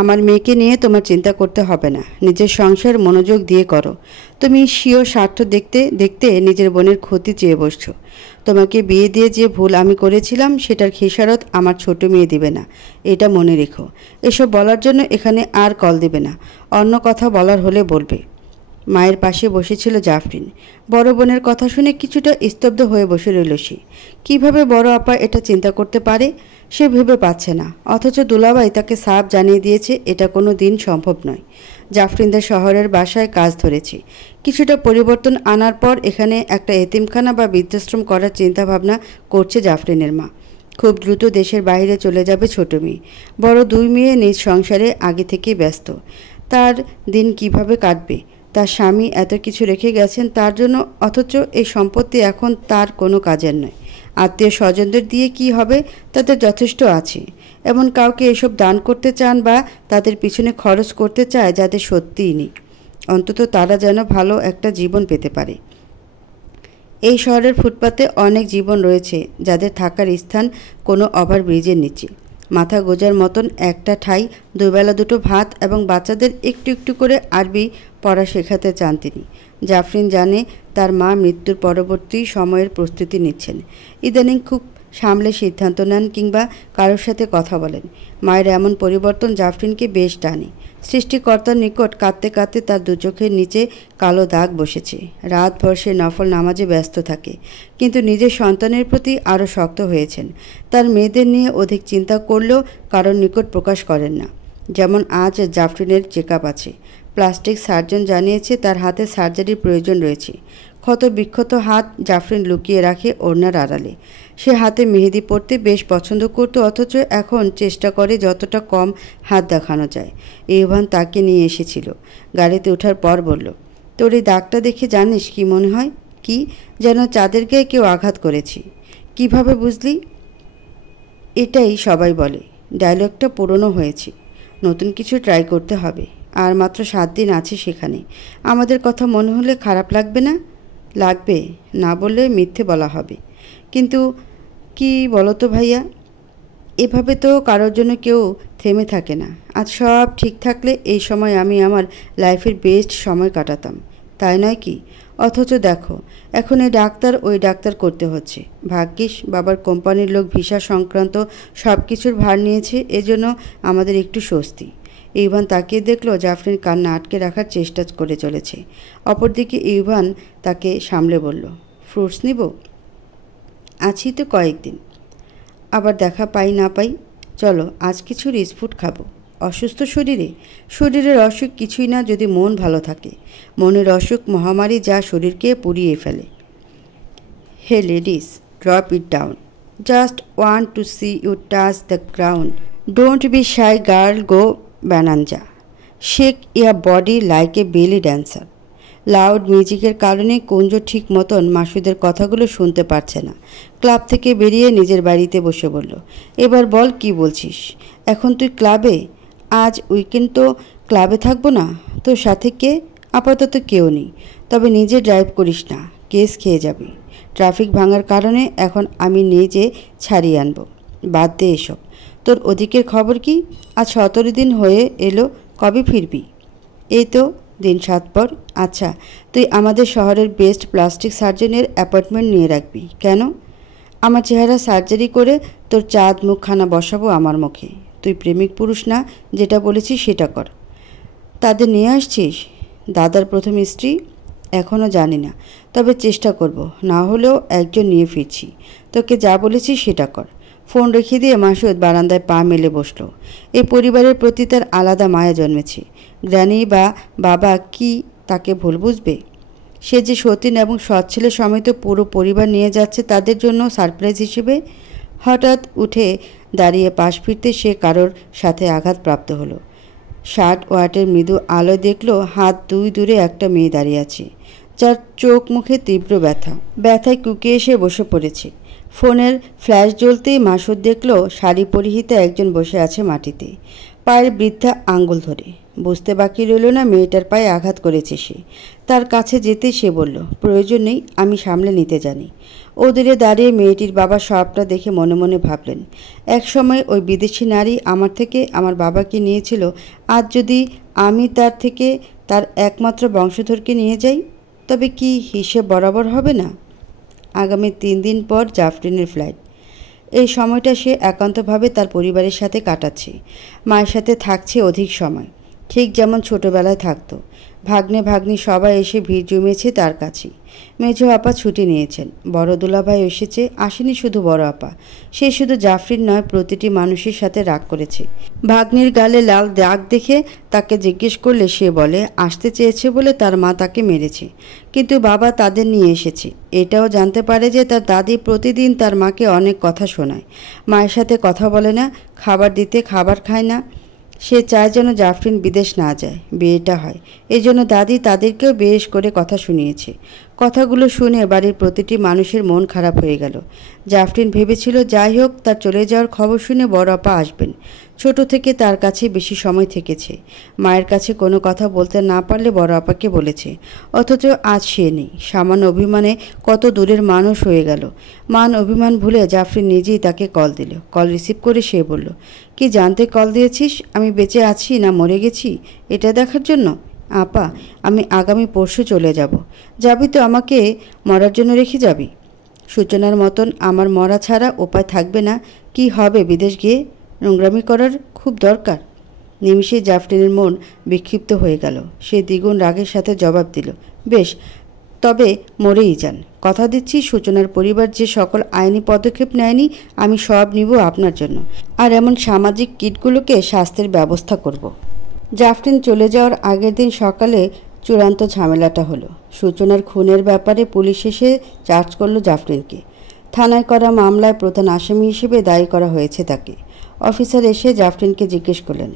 আমার মেয়েকে নিয়ে তোমার চিন্তা করতে হবে না, নিজের সংসার মনোযোগ দিয়ে করো। তুমি স্বীয় স্বার্থ দেখতে দেখতে নিজের বোনের ক্ষতি চেয়ে বসছো। তোমাকে বিয়ে দিয়ে যে ভুল আমি করেছিলাম সেটার খেসারত আমার ছোট মেয়ে দিবে না, এটা মনে রেখো। এসব বলার জন্য এখানে আর কল দিবে না, অন্য কথা বলার হলে বলবে। মায়ের পাশে বসেছিল জাফরিন। বড় বোনের কথা শুনে কিছুটা স্তব্ধ হয়ে বসে রইল সে। কীভাবে বড় আপা এটা চিন্তা করতে পারে সে ভেবে পাচ্ছে না, অথচ দুলাভাই তাকে সাফ জানিয়ে দিয়েছে এটা কোনো দিন সম্ভব নয়। জাফরিনদের শহরের বাসায় কাজ ধরেছে। কিছুটা পরিবর্তন আনার পর এখানে একটা এতিমখানা বা বৃদ্ধাশ্রম করার চিন্তাভাবনা করছে জাফরিনের মা। খুব দ্রুত দেশের বাইরে চলে যাবে ছোট মেয়ে। বড় দুই মেয়ে নিজ সংসারে আগে থেকেই ব্যস্ত। তার দিন কিভাবে কাটবে? তার স্বামী এত কিছু রেখে গেছেন তার জন্য, অথচ এই সম্পত্তি এখন তার কোনো কাজের নয়। আত্মীয় স্বজনদের দিয়ে কি হবে? তাদের যথেষ্ট আছে। এমন কাউকে এসব দান করতে চান বা তাদের পিছনে খরচ করতে চায় যাদের সত্যিই নেই। অন্তত তারা যেন ভালো একটা জীবন পেতে পারে। এই শহরের ফুটপাতে অনেক জীবন রয়েছে যাদের থাকার স্থান কোনো ওভারব্রিজের নিচে। মাথা গোজার মতন একটা ঠাঁই, দুবেলা দুটো ভাত এবং বাচ্চাদের একটু একটু করে আরবি পড়া শেখাতে চান তিনি। জাফরিন জানে তার মা মৃত্যুর পরবর্তী সময়ের প্রস্তুতি নিচ্ছেন। ইদানিং খুব সামলে সিদ্ধান্ত নেন কিংবা কারোর সাথে কথা বলেন। মায়ের এমন পরিবর্তন জাফরিনকে বেশ টানে। সৃষ্টিকর্তার নিকট কাঁদতে কাঁদতে তার দু চোখের নিচে কালো দাগ বসেছে। রাতভর সে নফল নামাজে ব্যস্ত থাকে, কিন্তু নিজের সন্তানের প্রতি আরও শক্ত হয়েছেন। তার মেয়েদের নিয়ে অধিক চিন্তা করলেও কারোর নিকট প্রকাশ করেন না। যেমন আজ জাফরিনের চেকআপ আছে। প্লাস্টিক সার্জন জানিয়েছে তার হাতে সার্জারির প্রয়োজন রয়েছে। ক্ষত বিক্ষত হাত জাফরিন লুকিয়ে রাখে ওড়নার আড়ালে। সে হাতে মেহেদি পরতে বেশ পছন্দ করত, অথচ এখন চেষ্টা করে যতটা কম হাত দেখানো যায়। ইভান তাকে নিয়ে এসেছিল। গাড়িতে ওঠার পর বলল, তোর এই দাগটা দেখে জানিস কি মনে হয়? কি যেন চাঁদের গায়ে কেউ আঘাত করেছে। কিভাবে বুঝলি? এটাই সবাই বলে। ডায়লগটা পুরনো হয়েছে, নতুন কিছু ট্রাই করতে হবে। আর মাত্র 7 দিন আছে সেখানে। আমাদের কথা মনে হলে খারাপ লাগবে না? লাগবে, না বললে মিথ্যে বলা হবে। কিন্তু কি বলো তো ভাইয়া, এভাবে তো কারোর জন্য কেউ থেমে থাকে না। আজ সব ঠিক থাকলে এই সময় আমি আমার লাইফের বেস্ট সময় কাটাতাম, তাই নয় কি? অথচ দেখো এখন এই ডাক্তার ওই ডাক্তার করতে হচ্ছে। ভাগ্যিস বাবার কোম্পানির লোক ভিসা সংক্রান্ত সব কিছুর ভার নিয়েছে, এজন্য আমাদের একটু স্বস্তি। ইভান তাকিয়ে দেখল জাফরিন কান্না আটকে রাখার চেষ্টা করে চলেছে। অপরদিকে ইভান তাকে সামলে বলল, ফ্রুটস নিব? আছি তো কয়েকদিন, আবার দেখা পাই না পাই। চলো আজ কিছু রিচ ফুড খাবো। অসুস্থ শরীরের অসুখ কিছুই না যদি মন ভালো থাকে। মনের অসুখ মহামারী যা শরীরকে পুড়িয়ে ফেলে। হে ladies, drop it down. Just want to C you touch the ground. Don't be shy girl, go ব্যানাঞ্জা। Shake year body like a বেলি ড্যান্সার। লাউড মিউজিকের কারণে কুঞ্জ ঠিক মতন মাসুদের কথাগুলো শুনতে পারছে না। ক্লাব থেকে বেরিয়ে নিজের বাড়িতে বসে বলল, এবার বল কি বলছিস? এখন তুই ক্লাবে? আজ উইকেন্ড, তো ক্লাবে থাকবো না? তোর সাথে কে? আপাতত কেউ নেই। তবে নিজে ড্রাইভ করিস না, কেস খেয়ে যাবি। ট্রাফিক ভাঙার কারণে এখন আমি নিজে ছাড়িয়ে আনবো। বাদ দে এসব। তোর ওদিকের খবর কি? আজ 17 দিন হয়ে এলো, কবে ফিরবি? এই তো দিন 7 পর। আচ্ছা, তুই আমাদের শহরের বেস্ট প্লাস্টিক সার্জনের অ্যাপয়েন্টমেন্ট নিয়ে রাখবি। কেন? আমার চেহারা সার্জারি করে তোর চাঁদ মুখখানা বসাবো আমার মুখে। তুই প্রেমিক পুরুষ না, যেটা বলেছিস সেটা কর। তাদের নিয়ে আসছিস? দাদার প্রথম স্ত্রী? এখনও জানি না, তবে চেষ্টা করব। না হলেও একজন নিয়ে ফিরছি। তোকে যা বলেছি সেটা কর। ফোন রেখে দিয়ে মাসুদ বারান্দায় পা মেলে বসল। এই পরিবারের প্রতি তার আলাদা মায়া জন্মেছে। গ্র্যানি বা বাবা কি তাকে ভুল বুঝবে? সে যে সতীন এবং সৎ ছেলে সমেত পুরো পরিবার নিয়ে যাচ্ছে তাদের জন্য সারপ্রাইজ হিসেবে। হঠাৎ উঠে দাঁড়িয়ে পাশ ফিরতে সে কারোর সাথে আঘাতপ্রাপ্ত হলো। 60 ওয়াটের মৃদু আলোয় দেখল হাত 2 দূরে একটা মেয়ে দাঁড়িয়ে আছে, যার চোখ মুখে তীব্র ব্যথায় কুঁকে এসে বসে পড়েছে। ফোনের ফ্ল্যাশ জ্বলতেই মাসুদ দেখল শাড়ি পরিহিতা একজন বসে আছে মাটিতে, পায়ের বৃদ্ধা আঙ্গুল ধরে। বুঝতে বাকি রইল না মেয়েটার পায়ে আঘাত করেছে সে। তার কাছে যেতেই সে বলল, প্রয়োজন নেই, আমি সামলে নিতে জানি। ও দূরে দাঁড়িয়ে মেয়েটির বাবা সবটা দেখে মনে মনে ভাবলেন, এক সময় ওই বিদেশি নারী আমার থেকে আমার বাবাকে নিয়েছিল, আজ যদি আমি তার থেকে তার একমাত্র বংশধরকে নিয়ে যাই, তবে কি হিসেব বরাবর হবে না? আগামী 3 দিন পর জাফরিনের ফ্লাইট। এই সময়টা সে একান্তভাবে তার পরিবারের সাথে কাটাচ্ছে। মায়ের সাথে থাকছে অধিক সময়, ঠিক যেমন ছোটবেলায় থাকতো। ভাগ্নে ভাগ্নি সবাই এসে ভিড় জমিয়েছে তার কাছে। মেজো আপা ছুটি নিয়েছেন, বড় দুলাভাই এসেছে, আসেনি শুধু বড় আপা। সে শুধু জাফরিন নয়, প্রতিটি মানুষের সাথে রাগ করেছে। ভাগ্নির গালে লাল দাগ দেখে তাকে জিজ্ঞেস করলে সে বলে আসতে চেয়েছে বলে তার মা তাকে মেরেছে, কিন্তু বাবা তাদের নিয়ে এসেছে। এটাও জানতে পারে যে তার দাদি প্রতিদিন তার মাকে অনেক কথা শোনায়, মায়ের সাথে কথা বলে না, খাবার দিতে খাবার খায় না। সে চায় যেন জাফরিন বিদেশ না যায়, বিয়েটা হয়। এই জন্য দাদি তাদেরকেও বেশ করে কথা শুনিয়েছে। কথাগুলো শুনে বাড়ির প্রতিটি মানুষের মন খারাপ হয়ে গেল। জাফরিন ভেবেছিল যাই হোক তার চলে যাওয়ার খবর শুনে বড় আপা আসবেন। ছোট থেকে তার কাছে বেশি সময় থেকেছে, মায়ের কাছে কোনো কথা বলতে না পারলে বড় আপাকে বলেছে। অথচ আজ সে নেই। সামান্য অভিমানে কত দূরের মানুষ হয়ে গেল। মান অভিমান ভুলে জাফরিন নিজেই তাকে কল দিল। কল রিসিভ করে সে বলল, কি জানতে কল দিয়েছিস? আমি বেঁচে আছি না মরে গেছি এটা দেখার জন্য? আপা, আমি আগামী পরশু চলে যাব। যাবি তো আমাকে মরার জন্য রেখে যাবি? সূচনার মতন আমার মরা ছাড়া উপায় থাকবে না। কি হবে বিদেশ গিয়ে? নোংরামি করার খুব দরকার। নিমিষে জাফরিনের মন বিক্ষিপ্ত হয়ে গেল। সে দ্বিগুণ রাগের সাথে জবাব দিল, বেশ, তবে মরেই যান। কথা দিচ্ছি সূচনার পরিবার যে সকল আইনি পদক্ষেপ নেয়নি আমি সব নিব আপনার জন্য, আর এমন সামাজিক কীটগুলোকে শাস্তির ব্যবস্থা করব। জাফরিন চলে যাওয়ার আগের দিন সকালে চূড়ান্ত ঝামেলাটা হলো। সূচনার খুনের ব্যাপারে পুলিশ এসে চার্জ করলো জাফরিনকে। থানায় করা মামলায় প্রধান আসামি হিসেবে দায়ী করা হয়েছে তাকে। অফিসার এসে জাফরিনকে জিজ্ঞেস করলেন,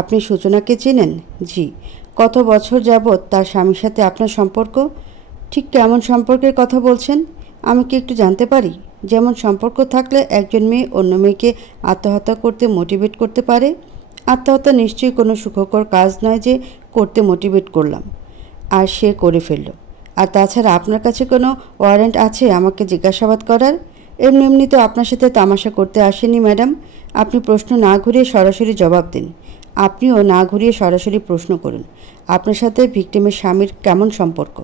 আপনি সূচনাকে চেনেন? জি। কত বছর যাবৎ তার স্বামীর সাথে আপনার সম্পর্ক? ঠিক কেমন সম্পর্কের কথা বলছেন? আমি কি একটু জানতে পারি? যেমন সম্পর্ক থাকলে একজন মেয়ে অন্য মেয়েকে আত্মহত্যা করতে মোটিভেট করতে পারে। আত্মহত্যা নিশ্চয়ই কোনো সুখকর কাজ নয় যে করতে মোটিভেট করলাম আর সে করে ফেলল। আর তাছাড়া আপনার কাছে কোনো ওয়ারেন্ট আছে আমাকে জিজ্ঞাসাবাদ করার? এমনি তো আপনার সাথে তামাশা করতে আসেনি ম্যাডাম। আপনি প্রশ্ন না ঘুরিয়ে সরাসরি জবাব দিন। আপনিও না ঘুরিয়ে সরাসরি প্রশ্ন করুন, আপনার সাথে ভিকটিমের স্বামীর কেমন সম্পর্ক?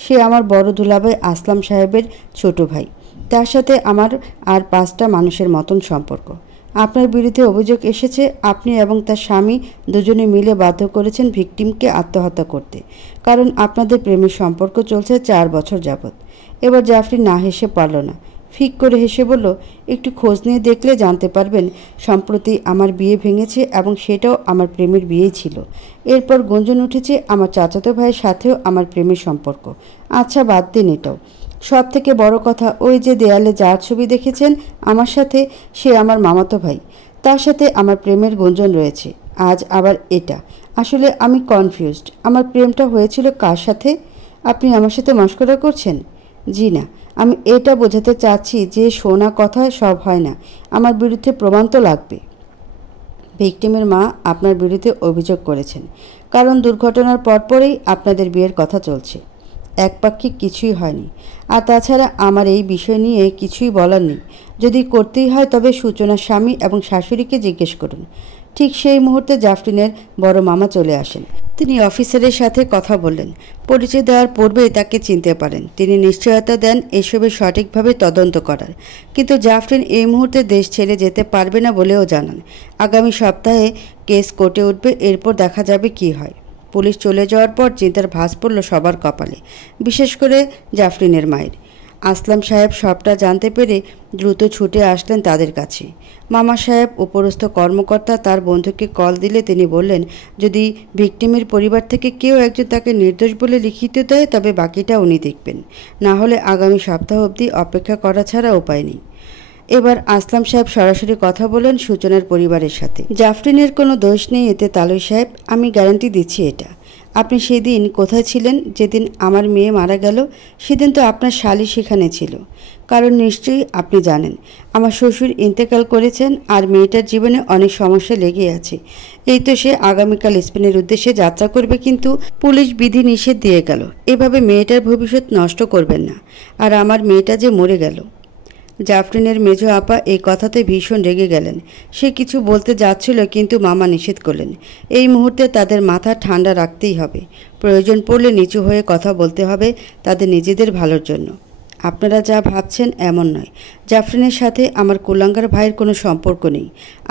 সে আমার বড় দুলাভাই আসলাম সাহেবের ছোট ভাই। তার সাথে আমার আর 5টা মানুষের মতন সম্পর্ক। আপনার বিরুদ্ধে অভিযোগ এসেছে আপনি এবং তার স্বামী দুজনে মিলে বাধ্য করেছেন ভিকটিমকে আত্মহত্যা করতে, কারণ আপনাদের প্রেমের সম্পর্ক চলছে 4 বছর যাবৎ। এবার জাফরিন না হেসে পারল না, ফিক করে হেসে বলল, একটু খোঁজ নিয়ে দেখলে জানতে পারবেন সম্প্রতি আমার বিয়ে ভেঙেছে এবং সেটাও আমার প্রেমের বিয়েই ছিল। এরপর গুঞ্জন উঠেছে আমার চাচাতো ভাইয়ের সাথেও আমার প্রেমের সম্পর্ক। আচ্ছা বাদ দিন এটাও। সব থেকে বড় কথা, ওই যে দেয়ালে যার ছবি দেখেছেন আমার সাথে, সে আমার মামাতো ভাই। তার সাথে আমার প্রেমের গুঞ্জন রয়েছে। আজ আবার এটা। আসলে আমি কনফিউজড। আমার প্রেমটা হয়েছিল কার সাথে? আপনি আমার সাথে মশকরা করছেন? জি না, আমি এটা বোঝাতে চাচ্ছি যে শোনা কথায় সব হয় না, আমার বিরুদ্ধে প্রমাণ তো লাগবে। ভিকটিমের মা আপনার বিরুদ্ধে অভিযোগ করেছেন, কারণ দুর্ঘটনার পরপরই আপনাদের বিয়ের কথা চলছে। একপাক্ষিক কিছুই হয়নি। আর তাছাড়া আমার এই বিষয় নিয়ে কিছুই বলার নেই। যদি করতেই হয় তবে সূচনার স্বামী এবং শাশুড়িকে জিজ্ঞেস করুন। ঠিক সেই মুহূর্তে জাফরিনের বড় মামা চলে আসেন। তিনি অফিসারের সাথে কথা বললেন। পরিচয় দেওয়ার পূর্বেই তাকে চিনতে পারেন। তিনি নিশ্চয়তা দেন এসবের সঠিকভাবে তদন্ত করার, কিন্তু জাফরিন এই মুহূর্তে দেশ ছেড়ে যেতে পারবে না বলেও জানান। আগামী সপ্তাহে কেস কোর্টে উঠবে, এরপর দেখা যাবে কি হয়। পুলিশ চলে যাওয়ার পর চিন্তার ভাঁজ পড়ল সবার কপালে, বিশেষ করে জাফরিনের মায়ের। আসলাম সাহেব সবটা জানতে পেরে দ্রুত ছুটে আসলেন তাদের কাছে। মামা সাহেব উপরস্থ কর্মকর্তা তার বন্ধুকে কল দিলে তিনি বললেন, যদি ভিকটিমের পরিবার থেকে কেউ একজন তাকে নির্দোষ বলে লিখিত দেয় তবে বাকিটা উনি দেখবেন, না হলে আগামী সপ্তাহ অবধি অপেক্ষা করা ছাড়া উপায় নেই। এবার আসলাম সাহেব সরাসরি কথা বলেন সূচনার পরিবারের সাথে। জাফরিনের কোনো দোষ নেই এতে তালুই সাহেব, আমি গ্যারান্টি দিচ্ছি এটা। আপনি সেদিন কোথায় ছিলেন? যেদিন আমার মেয়ে মারা গেল সেদিন তো আপনার শালি সেখানে ছিল, কারণ নিশ্চয়ই আপনি জানেন আমার শ্বশুর ইন্তেকাল করেছেন আর মেয়েটার জীবনে অনেক সমস্যা লেগে আছে। এই তো সে আগামীকাল স্পেনের উদ্দেশ্যে যাত্রা করবে, কিন্তু পুলিশ বিধি নিষেধ দিয়ে গেল। এভাবে মেয়েটার ভবিষ্যৎ নষ্ট করবেন না। আর আমার মেয়েটা যে মরে গেল। জাফরিনের মেজো আপা এই কথাতে ভীষণ রেগে গেলেন। সে কিছু বলতে যাচ্ছিল কিন্তু মামা নিষেধ করলেন। এই মুহূর্তে তাদের মাথা ঠান্ডা রাখতেই হবে। প্রয়োজন পড়লে নিচু হয়ে কথা বলতে হবে তাদের নিজেদের ভালোর জন্য। আপনারা যা ভাবছেন এমন নয়। জাফরিনের সাথে আমার কুলাঙ্গার ভাইয়ের কোনো সম্পর্ক নেই।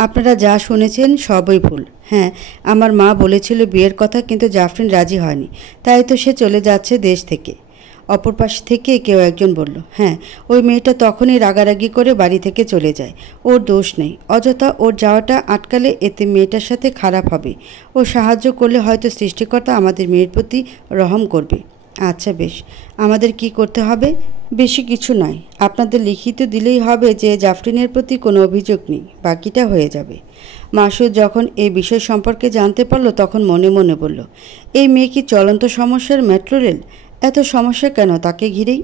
আপনারা যা শুনেছেন সবই ভুল। হ্যাঁ, আমার মা বলেছিল বিয়ের কথা, কিন্তু জাফরিন রাজি হয়নি, তাই তো সে চলে যাচ্ছে দেশ থেকে। অপর পাশ থেকে কেউ একজন বলল, হ্যাঁ, ওই মেয়েটা তখনই রাগারাগি করে বাড়ি থেকে চলে যায়। ওর দোষ নেই, অযথা ওর যাওয়াটা আটকালে এতে মেয়েটার সাথে খারাপ হবে। ও সাহায্য করলে হয়তো সৃষ্টিকর্তা আমাদের মেয়ের প্রতি রহম করবে। আচ্ছা বেশ, আমাদের কি করতে হবে? বেশি কিছু নয়, আপনাদের লিখিত দিলেই হবে যে জাফরিনের প্রতি কোনো অভিযোগ নেই, বাকিটা হয়ে যাবে। মাসুদ যখন এই বিষয় সম্পর্কে জানতে পারল তখন মনে মনে বলল, এই মেয়ে কি চলন্ত সমস্যার মেট্রো রেল? এত সমস্যা কেন তাকে ঘিরেই?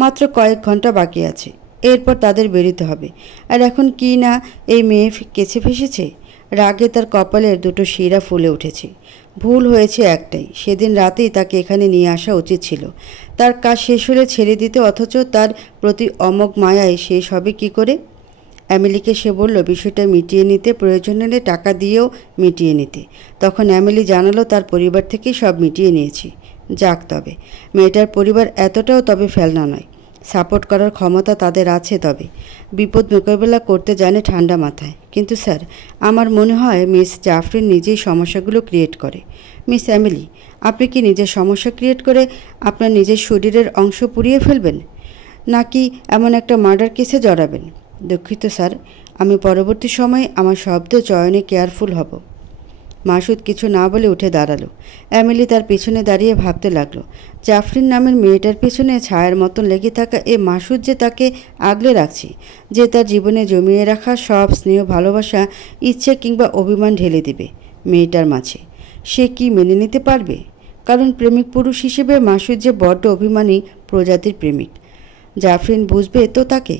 মাত্র কয়েক ঘন্টা বাকি আছে, এরপর তাদের বেরোতে হবে। আর এখন কি না এই মেয়ে কেছে ফেসেছে। রাগে তার কপালের দুটো শিরা ফুলে উঠেছে। ভুল হয়েছে একটাই, সেদিন রাতেই তাকে এখানে নিয়ে আসা উচিত ছিল। তার কাজ শেষ হলে ছেড়ে দিতে, অথচ তার প্রতি অমোঘ মায়ায় শেষ হবে কি করে? অ্যামিলিকে সে বলল বিষয়টা মিটিয়ে নিতে, প্রয়োজন হলে টাকা দিয়েও মিটিয়ে নিতে। তখন অ্যামিলি জানালো তার পরিবার থেকেই সব মিটিয়ে নিয়েছি। যাক, তবে মেয়েটার পরিবার এতটাও তবে ফেলনা নয়, সাপোর্ট করার ক্ষমতা তাদের আছে, তবে বিপদ মোকাবেলা করতে জানে ঠান্ডা মাথায়। কিন্তু স্যার, আমার মনে হয় মিস জাফরিন নিজেই সমস্যাগুলো ক্রিয়েট করে। মিস অ্যামিলি, আপনি কি নিজের সমস্যা ক্রিয়েট করে আপনার নিজের শরীরের অংশ পুড়িয়ে ফেলবেন, নাকি এমন একটা মার্ডার কেসে জড়াবেন? দুঃখিত স্যার, আমি পরবর্তী সময়ে আমার শব্দ চয়নে কেয়ারফুল হব। মাসুদ কিছু না বলে উঠে দাঁড়ালো। অ্যামিলি তার পিছনে দাঁড়িয়ে ভাবতে লাগলো, জাফরিন নামের মেয়েটার পিছনে ছায়ার মতন লেগে থাকা এ মাসুদ যে তাকে আগলে রাখছে, যে তার জীবনে জমিয়ে রাখা সব স্নেহ, ভালোবাসা, ইচ্ছে কিংবা অভিমান ঢেলে দেবে মেয়েটার মাঝে, সে কি মেনে নিতে পারবে? কারণ প্রেমিক পুরুষ হিসেবে মাসুদ যে বড্ড অভিমানী প্রজাতির প্রেমিক। জাফরিন বুঝবে তো তাকে?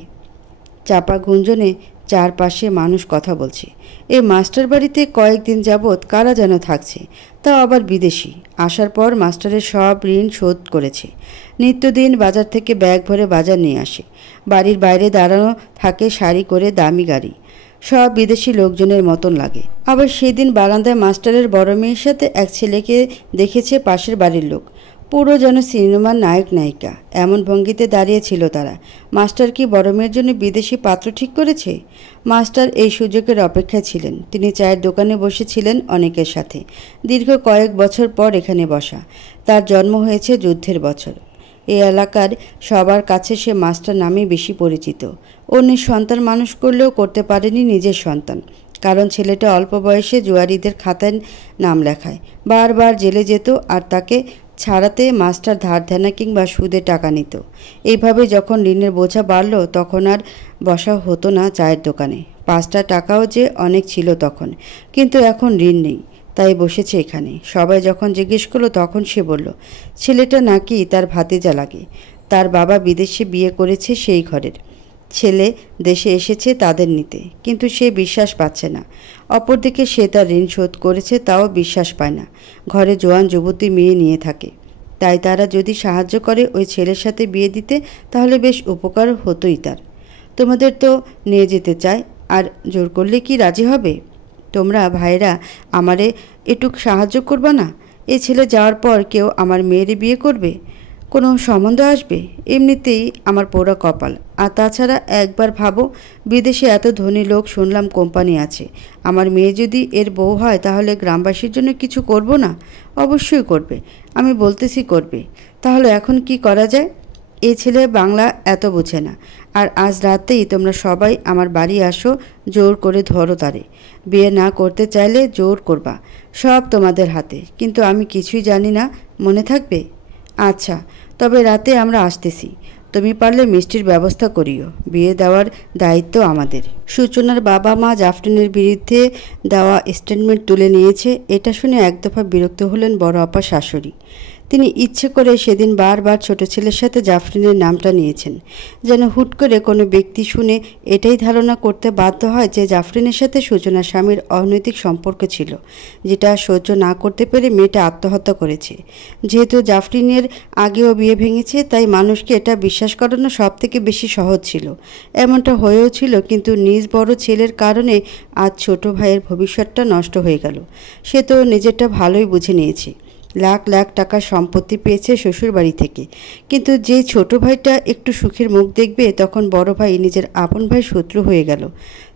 চাপা গুঞ্জনে চারপাশে মানুষ কথা বলছে। এই মাস্টার বাড়িতে কয়েকদিন যাবৎ কারা যেন থাকছে, তাও আবার বিদেশি। আসার পর মাস্টারের সব ঋণ শোধ করেছে। নিত্যদিন বাজার থেকে ব্যাগ ভরে বাজার নিয়ে আসে। বাড়ির বাইরে দাঁড়ানো থাকে সারি করে দামি গাড়ি, সব বিদেশি লোকজনের মতন লাগে। আবার সেদিন বারান্দায় মাস্টারের বড় মেয়ের সাথে এক ছেলেকে দেখেছে পাশের বাড়ির লোক, পুরো যেন সিনেমার নায়ক নায়িকা। এমন ভঙ্গিতে দাঁড়িয়েছিল তারা। মাস্টার কি বড় মেয়ের জন্য বিদেশি পাত্র ঠিক করেছে? মাস্টার এই সুযোগের অপেক্ষায় ছিলেন। তিনি চায়ের দোকানে বসেছিলেন অনেকের সাথে। দীর্ঘ কয়েক বছর পর এখানে বসা। তার জন্ম হয়েছে যুদ্ধের বছর। এই এলাকার সবার কাছে সে মাস্টার নামেই বেশি পরিচিত। অন্যের সন্তান মানুষ করলেও করতে পারেনি নিজের সন্তান, কারণ ছেলেটা অল্প বয়সে জুয়ারিদের খাতায় নাম লেখায়, বারবার জেলে যেত, আর তাকে ছাড়াতে মাস্টার ধার দেনা কিংবা সুদে টাকা নিত। এইভাবে যখন ঋণের বোঝা বাড়ল তখন আর বসা হতো না চায়ের দোকানে। 5টা টাকাও যে অনেক ছিল তখন, কিন্তু এখন ঋণ নেই, তাই বসেছে এখানে। সবাই যখন জিজ্ঞেস করলো তখন সে বলল ছেলেটা নাকি তার ভাতিজা লাগে। তার বাবা বিদেশে বিয়ে করেছে সেই ঘরের ছেলে, দেশে এসেছে তাদের নিতে, কিন্তু সে বিশ্বাস পাচ্ছে না। অপরদিকে সে তার ঋণ শোধ করেছে, তাও বিশ্বাস পায় না। ঘরে জোয়ান যুবতী মেয়ে নিয়ে থাকে, তাই তারা যদি সাহায্য করে ওই ছেলের সাথে বিয়ে দিতে তাহলে বেশ উপকার হতোই তার। তোমাদের তো নিয়ে যেতে চায়, আর জোর করলে কি রাজি হবে? তোমরা ভাইরা আমারে এটুক সাহায্য করবা না? এ ছেলে যাওয়ার পর কেউ আমার মেয়েরে বিয়ে করবে? কোনো সম্বন্ধ আসবে? এমনিতেই আমার পোড়া কপাল। আর তাছাড়া একবার ভাবো, বিদেশে এত ধনী লোক শুনলাম কোম্পানি আছে। আমার মেয়ে যদি এর বউ হয় তাহলে গ্রামবাসীর জন্য কিছু করব না? অবশ্যই করবে, আমি বলতেছি করবে। তাহলে এখন কি করা যায়? এই ছেলে বাংলা এত বোঝে না। আর আজ রাতেই তোমরা সবাই আমার বাড়ি আসো, জোর করে ধরো তারে। বিয়ে না করতে চাইলে জোর করবা, সব তোমাদের হাতে। কিন্তু আমি কিছুই জানি না, মনে থাকবে? আচ্ছা, তবে রাতে আমরা আসতেছি। তুমি পারলে মিষ্টির ব্যবস্থা করিও। বিয়ে দেওয়ার দায়িত্ব আমাদের। সূচনার বাবা মা জাফরিনের বিরুদ্ধে দেওয়া স্টেটমেন্ট তুলে নিয়েছে। এটা শুনে এক দফা বিরক্ত হলেন বড় আপা শাশুড়ি। তিনি ইচ্ছে করে সেদিন বারবার ছোট ছেলের সাথে জাফরিনের নামটা নিয়েছেন, যেন হুট করে কোনো ব্যক্তি শুনে এটাই ধারণা করতে বাধ্য হয় যে জাফরিনের সাথে সূচনার স্বামীর অনৈতিক সম্পর্ক ছিল, যেটা সহ্য না করতে পেরে মেয়েটা আত্মহত্যা করেছে। যেহেতু জাফরিনের আগেও বিয়ে ভেঙেছে, তাই মানুষকে এটা বিশ্বাস করানো সব থেকে বেশি সহজ ছিল। এমনটা হয়েও ছিল, কিন্তু নিজ বড় ছেলের কারণে আজ ছোট ভাইয়ের ভবিষ্যৎটা নষ্ট হয়ে গেল। সে তো নিজেরটা ভালোই বুঝে নিয়েছে। লাখ লাখ টাকার সম্পত্তি পেয়েছে শ্বশুর বাড়ি থেকে, কিন্তু যে ছোট ভাইটা একটু সুখের মুখ দেখবে তখন বড় ভাই নিজের আপন ভাই শত্রু হয়ে গেল।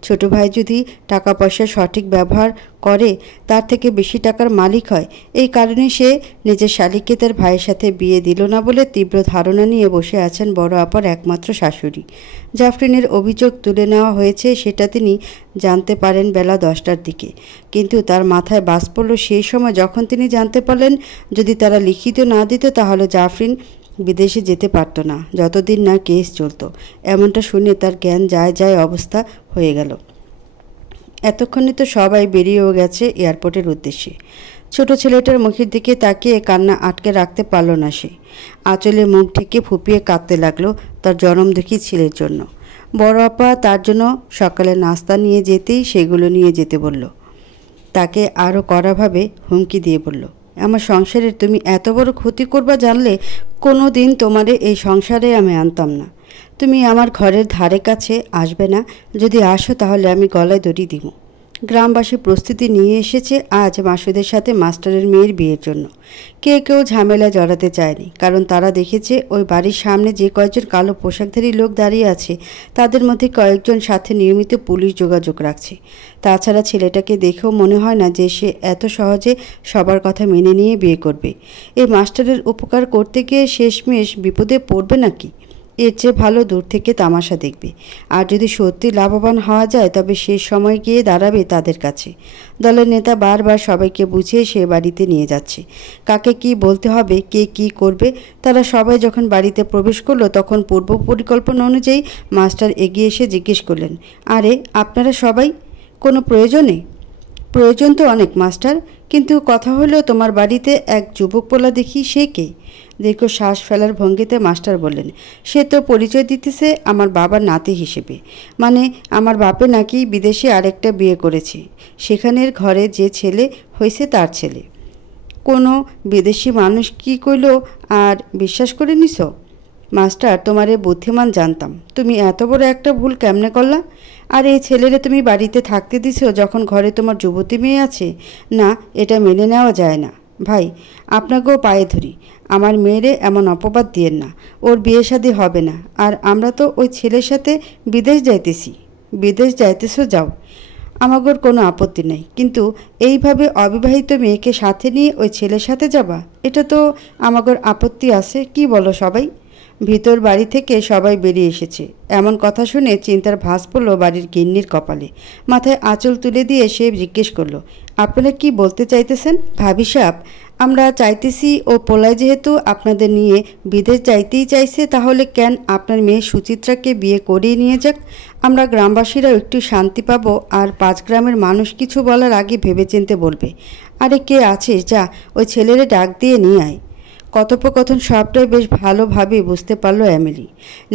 ছোট ভাই যদি টাকা পয়সার সঠিক ব্যবহার করে তার থেকে বেশি টাকার মালিক হয়। এই কারণে সে নিজের শালিককে তার ভাইয়ের সাথে বিয়ে দিল না বলে তীব্র ধারণা নিয়ে বসে আছেন বড় আপার একমাত্র শাশুড়ি। জাফরিনের অভিযোগ তুলে নেওয়া হয়েছে সেটা তিনি জানতে পারেন বেলা 10টার দিকে, কিন্তু তার মাথায় বাজ পড়ল সেই সময় যখন তিনি জানতে পারলেন যদি তারা লিখিত না দিত তাহলে জাফরিন বিদেশে যেতে পারত না যতদিন না কেস চলত। এমনটা শুনে তার জ্ঞান যায় যায় অবস্থা হয়ে গেল। এতক্ষণে তো সবাই বেরিয়েও গেছে এয়ারপোর্টের উদ্দেশ্যে। ছোট ছেলেটার মুখের দিকে তাকিয়ে কান্না আটকে রাখতে পারল না সে। আঁচলে মুখ ঢেকে ফুপিয়ে কাঁদতে লাগলো তার জনমদুখী ছেলের জন্য। বড় আপা তার জন্য সকালে নাস্তা নিয়ে যেতেই সেগুলো নিয়ে যেতে বলল। তাকে আরও কড়াভাবে হুমকি দিয়ে বলল, আমার সংসারের তুমি এত বড় ক্ষতি করবা জানলে কোনো দিন তোমারে এই সংসারে আমি আনতাম না। তুমি আমার ঘরের ধারে কাছে আসবে না, যদি আসো তাহলে আমি গলায় দড়ি দিব। গ্রামবাসী প্রস্তুতি নিয়ে এসেছে আজ মাসুদের সাথে মাস্টারের মেয়ের বিয়ের জন্য। কেউ ঝামেলা জড়াতে চায়নি, কারণ তারা দেখেছে ওই বাড়ির সামনে যে কয়েকজন কালো পোশাকধারী লোক দাঁড়িয়ে আছে তাদের মধ্যে কয়েকজন সাথে নিয়মিত পুলিশ যোগাযোগ রাখছে। তাছাড়া ছেলেটাকে দেখেও মনে হয় না যে সে এত সহজে সবার কথা মেনে নিয়ে বিয়ে করবে। এই মাস্টারের উপকার করতে গিয়ে শেষমেশ বিপদে পড়বে নাকি? এর চেয়ে ভালো দূর থেকে তামাশা দেখবে। আর যদি সত্যি লাভবান হওয়া যায় তবে শেষ সময় গিয়ে দাঁড়াবে তাদের কাছে। দলের নেতা বারবার সবাইকে বুঝিয়ে সে বাড়িতে নিয়ে যাচ্ছে। কাকে কি বলতে হবে, কে কি করবে। তারা সবাই যখন বাড়িতে প্রবেশ করলো তখন পূর্ব পরিকল্পনা অনুযায়ী মাস্টার এগিয়ে এসে জিজ্ঞেস করলেন, আরে আপনারা সবাই কোনো প্রয়োজনে? প্রয়োজন তো অনেক মাস্টার, কিন্তু কথা হলো তোমার বাড়িতে এক যুবক পোলা দেখি, সে কে? দীর্ঘ শ্বাস ফেলার ভঙ্গিতে মাস্টার বললেন, সে তো পরিচয় দিতেছে আমার বাবার নাতি হিসেবে। মানে আমার বাপে নাকি বিদেশে আরেকটা বিয়ে করেছে, সেখানের ঘরে যে ছেলে হয়েছে তার ছেলে। কোনো বিদেশি মানুষ কি কইল আর বিশ্বাস করে নিছ? মাস্টার তোমারে বুদ্ধিমান জানতাম, তুমি এত বড় একটা ভুল কেমনে করলা? আর এই ছেলেরে তুমি বাড়িতে থাকতে দিছো যখন ঘরে তোমার যুবতী মেয়ে আছে? না, এটা মেনে নেওয়া যায় না। ভাই আপনাকেও পায়ে ধরি, আমার মেয়েরে এমন অপবাদ দিয়েন না। ওর বিয়ে শাদী হবে না, আর আমরা তো ওই ছেলের সাথে বিদেশ যাইতেছি। বিদেশ যাইতেছো যাও, আমাগোর কোনো আপত্তি নেই, কিন্তু এইভাবে অবিবাহিত মেয়েকে সাথে নিয়ে ওই ছেলের সাথে যাবা, এটা তো আমাগোর আপত্তি আছে। কি বলো সবাই? ভিতর বাড়ি থেকে সবাই বেরিয়ে এসেছে। এমন কথা শুনে চিন্তার ভাঁজ পড়ল বাড়ির গিন্নির কপালে। মাথায় আঁচল তুলে দিয়ে সে জিজ্ঞেস করলো, আপনারা কি বলতে চাইতেছেন? ভাবি সাহেব, আমরা চাইতেছি ও পোলায় যেহেতু আপনাদের নিয়ে বিদেশ যাইতেই চাইছে, তাহলে কেন আপনার মেয়ে সুচিত্রাকে বিয়ে করিয়ে নিয়ে যাক। আমরা গ্রামবাসীরাও একটু শান্তি পাবো, আর 5 গ্রামের মানুষ কিছু বলার আগে ভেবেচিন্তে বলবে। আরে কে আছিস, যা ওই ছেলেরে ডাক দিয়ে নিয়ে আয়। কথোপকথন সবটাই বেশ ভালোভাবে বুঝতে পারল এমিলি।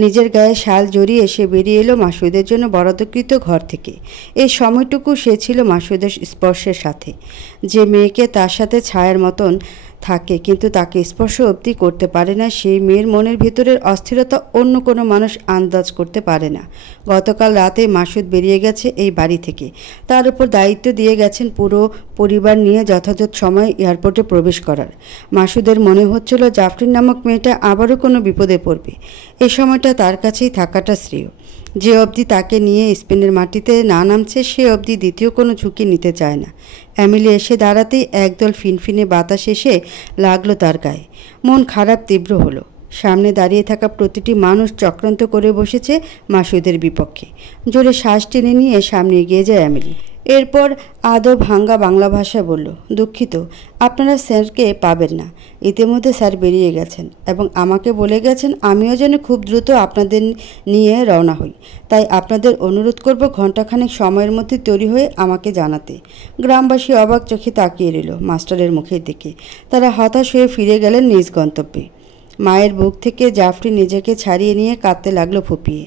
নিজের গায়ে শাল জড়িয়ে সে বেরিয়ে এলো মাসুদের জন্য বরাদ্দকৃত ঘর থেকে। এই সময়টুকু সে ছিল মাসুদের স্পর্শের সাথে। যে মেয়েকে তার সাথে ছায়ার মতন থাকে কিন্তু তাকে স্পর্শ অবধি করতে পারে না, সেই মেয়ের মনের ভিতরের অস্থিরতা অন্য কোনো মানুষ আন্দাজ করতে পারে না। গতকাল রাতে মাসুদ বেরিয়ে গেছে এই বাড়ি থেকে। তার উপর দায়িত্ব দিয়ে গেছেন পুরো পরিবার নিয়ে যথাযথ সময়ে এয়ারপোর্টে প্রবেশ করার। মাসুদের মনে হচ্ছিল জাফরিন নামক মেয়েটা আবারও কোনো বিপদে পড়বে। এই সময়টা তার কাছেই থাকাটা শ্রেয়। যে অবধি তাকে নিয়ে স্পেনের মাটিতে না নামছে সে অবধি দ্বিতীয় কোনো ঝুঁকি নিতে চায় না। এমিলি এসে দাঁড়াতেই একদল ফিনফিনে বাতাস এসে লাগলো তার গায়ে। মন খারাপ তীব্র হলো। সামনে দাঁড়িয়ে থাকা প্রতিটি মানুষ চক্রান্ত করে বসেছে মাসুদের বিপক্ষে। জোরে শ্বাস টেনে নিয়ে সামনে এগিয়ে যায় এমিলি। এরপর আদো ভাঙ্গা বাংলা ভাষায় বলল, দুঃখিত, আপনারা স্যারকে পাবেন না। ইতিমধ্যে স্যার বেরিয়ে গেছেন এবং আমাকে বলে গেছেন আমিও যেন খুব দ্রুত আপনাদের নিয়ে রওনা হই। তাই আপনাদের অনুরোধ করব ঘণ্টাখানেক সময়ের মধ্যে তৈরি হয়ে আমাকে জানাতে। গ্রামবাসী অবাক চোখে তাকিয়ে রইল মাস্টারের মুখের দিকে। তারা হতাশ হয়ে ফিরে গেলেন নিজ গন্তব্যে। মায়ের বুক থেকে জাফরি নিজেকে ছাড়িয়ে নিয়ে কাঁদতে লাগলো ফুপিয়ে।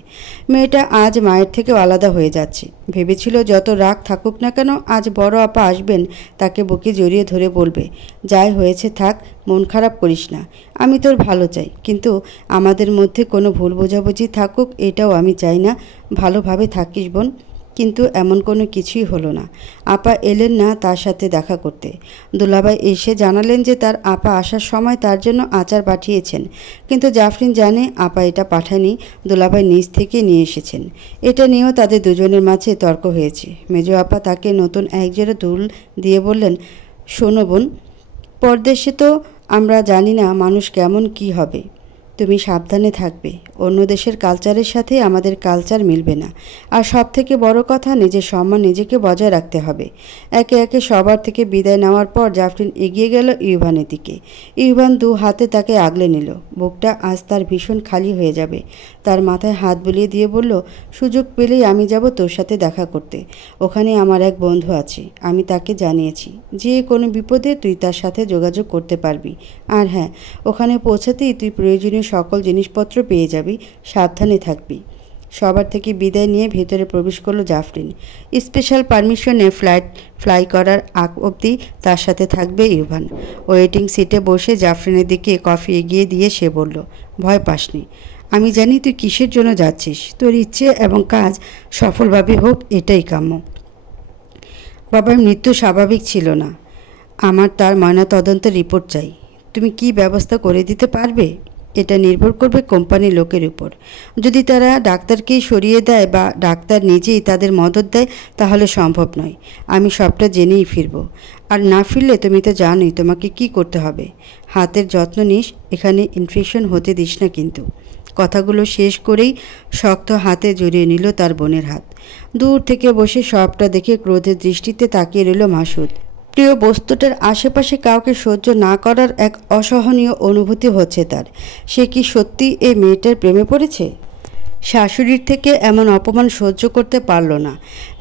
মেয়েটা আজ মায়ের থেকেও আলাদা হয়ে যাচ্ছে। ভেবেছিল যত রাগ থাকুক না কেন আজ বড় আপা আসবেন, তাকে বুকে জড়িয়ে ধরে বলবে, যাই হয়েছে থাক, মন খারাপ করিস না, আমি তোর ভালো চাই, কিন্তু আমাদের মধ্যে কোনো ভুল বোঝাবুঝি থাকুক এটাও আমি চাই না। ভালোভাবে থাকিস বোন। কিন্তু এমন কোনো কিছুই হলো না। আপা এলেন না তার সাথে দেখা করতে। দুলাভাই এসে জানালেন যে তার আপা আসার সময় তার জন্য আচার পাঠিয়েছেন, কিন্তু জাফরিন জানে আপা এটা পাঠায়নি, দুলাভাই নিজ থেকে নিয়ে এসেছেন। এটা নিয়েও তাদের দুজনের মাঝে তর্ক হয়েছে। মেজো আপা তাকে নতুন একজোড়া দুল দিয়ে বললেন, শোনো বোন, পরদেশে তো আমরা জানি না মানুষ কেমন কি হবে, তুমি সাবধানে থাকবে। অন্য দেশের কালচারের সাথে আমাদের কালচার মিলবে না। আর সব থেকে বড় কথা, নিজের সম্মান নিজেকে বজায় রাখতে হবে। একে একে সবার থেকে বিদায় নেওয়ার পর জাফরিন এগিয়ে গেল ইউভানের দিকে। ইউভান দু হাতে তাকে আগলে নিল। বুকটা আজ তার ভীষণ খালি হয়ে যাবে। তার মাথায় হাত বুলিয়ে দিয়ে বলল, সুযোগ পেলেই আমি যাব তোর সাথে দেখা করতে। ওখানে আমার এক বন্ধু আছে, আমি তাকে জানিয়েছি যে কোনো বিপদে তুই তার সাথে যোগাযোগ করতে পারবি। আর হ্যাঁ, ওখানে পৌঁছাতেই তুই প্রয়োজনীয় সকল জিনিসপত্র পেয়ে যাবি, সাবধানে থাকবি। সবার থেকে বিদায় নিয়ে ভেতরে প্রবেশ করলো জাফরিন। স্পেশাল পারমিশনে ফ্লাই করার আগ অবধি তার সাথে থাকবে ইউভান। ওয়েটিং সিটে বসে জাফরিনের দিকে কফি এগিয়ে দিয়ে সে বলল, ভয় পাসনি, আমি জানি তুই কিসের জন্য যাচ্ছিস। তোর ইচ্ছে এবং কাজ সফলভাবে হোক, এটাই কাম্য। বাবার মৃত্যু স্বাভাবিক ছিল না। আমার তার ময়নাতদন্তের রিপোর্ট চাই। তুমি কি ব্যবস্থা করে দিতে পারবে? এটা নির্ভর করবে কোম্পানির লোকের উপর। যদি তারা ডাক্তারকেই সরিয়ে দেয় বা ডাক্তার নিজেই তাদের মদত দেয় তাহলে সম্ভব নয়। আমি সবটা জেনেই ফিরব। আর না ফিরলে তুমি তো জানোই তোমাকে কি করতে হবে। হাতের যত্ন নিস, এখানে ইনফেকশন হতে দিস না কিন্তু। কথাগুলো শেষ করেই শক্ত হাতে জড়িয়ে নিল তার বোনের হাত। দূর থেকে বসে সবটা দেখে ক্রোধের দৃষ্টিতে তাকিয়ে রইল মাসুদ। প্রিয় বস্তুটার আশেপাশে কাউকে সহ্য না করার এক অসহনীয় অনুভূতি হচ্ছে তার। সে কি সত্যি এই মেয়েটার প্রেমে পড়েছে? শাশুড়ির থেকে এমন অপমান সহ্য করতে পারল না।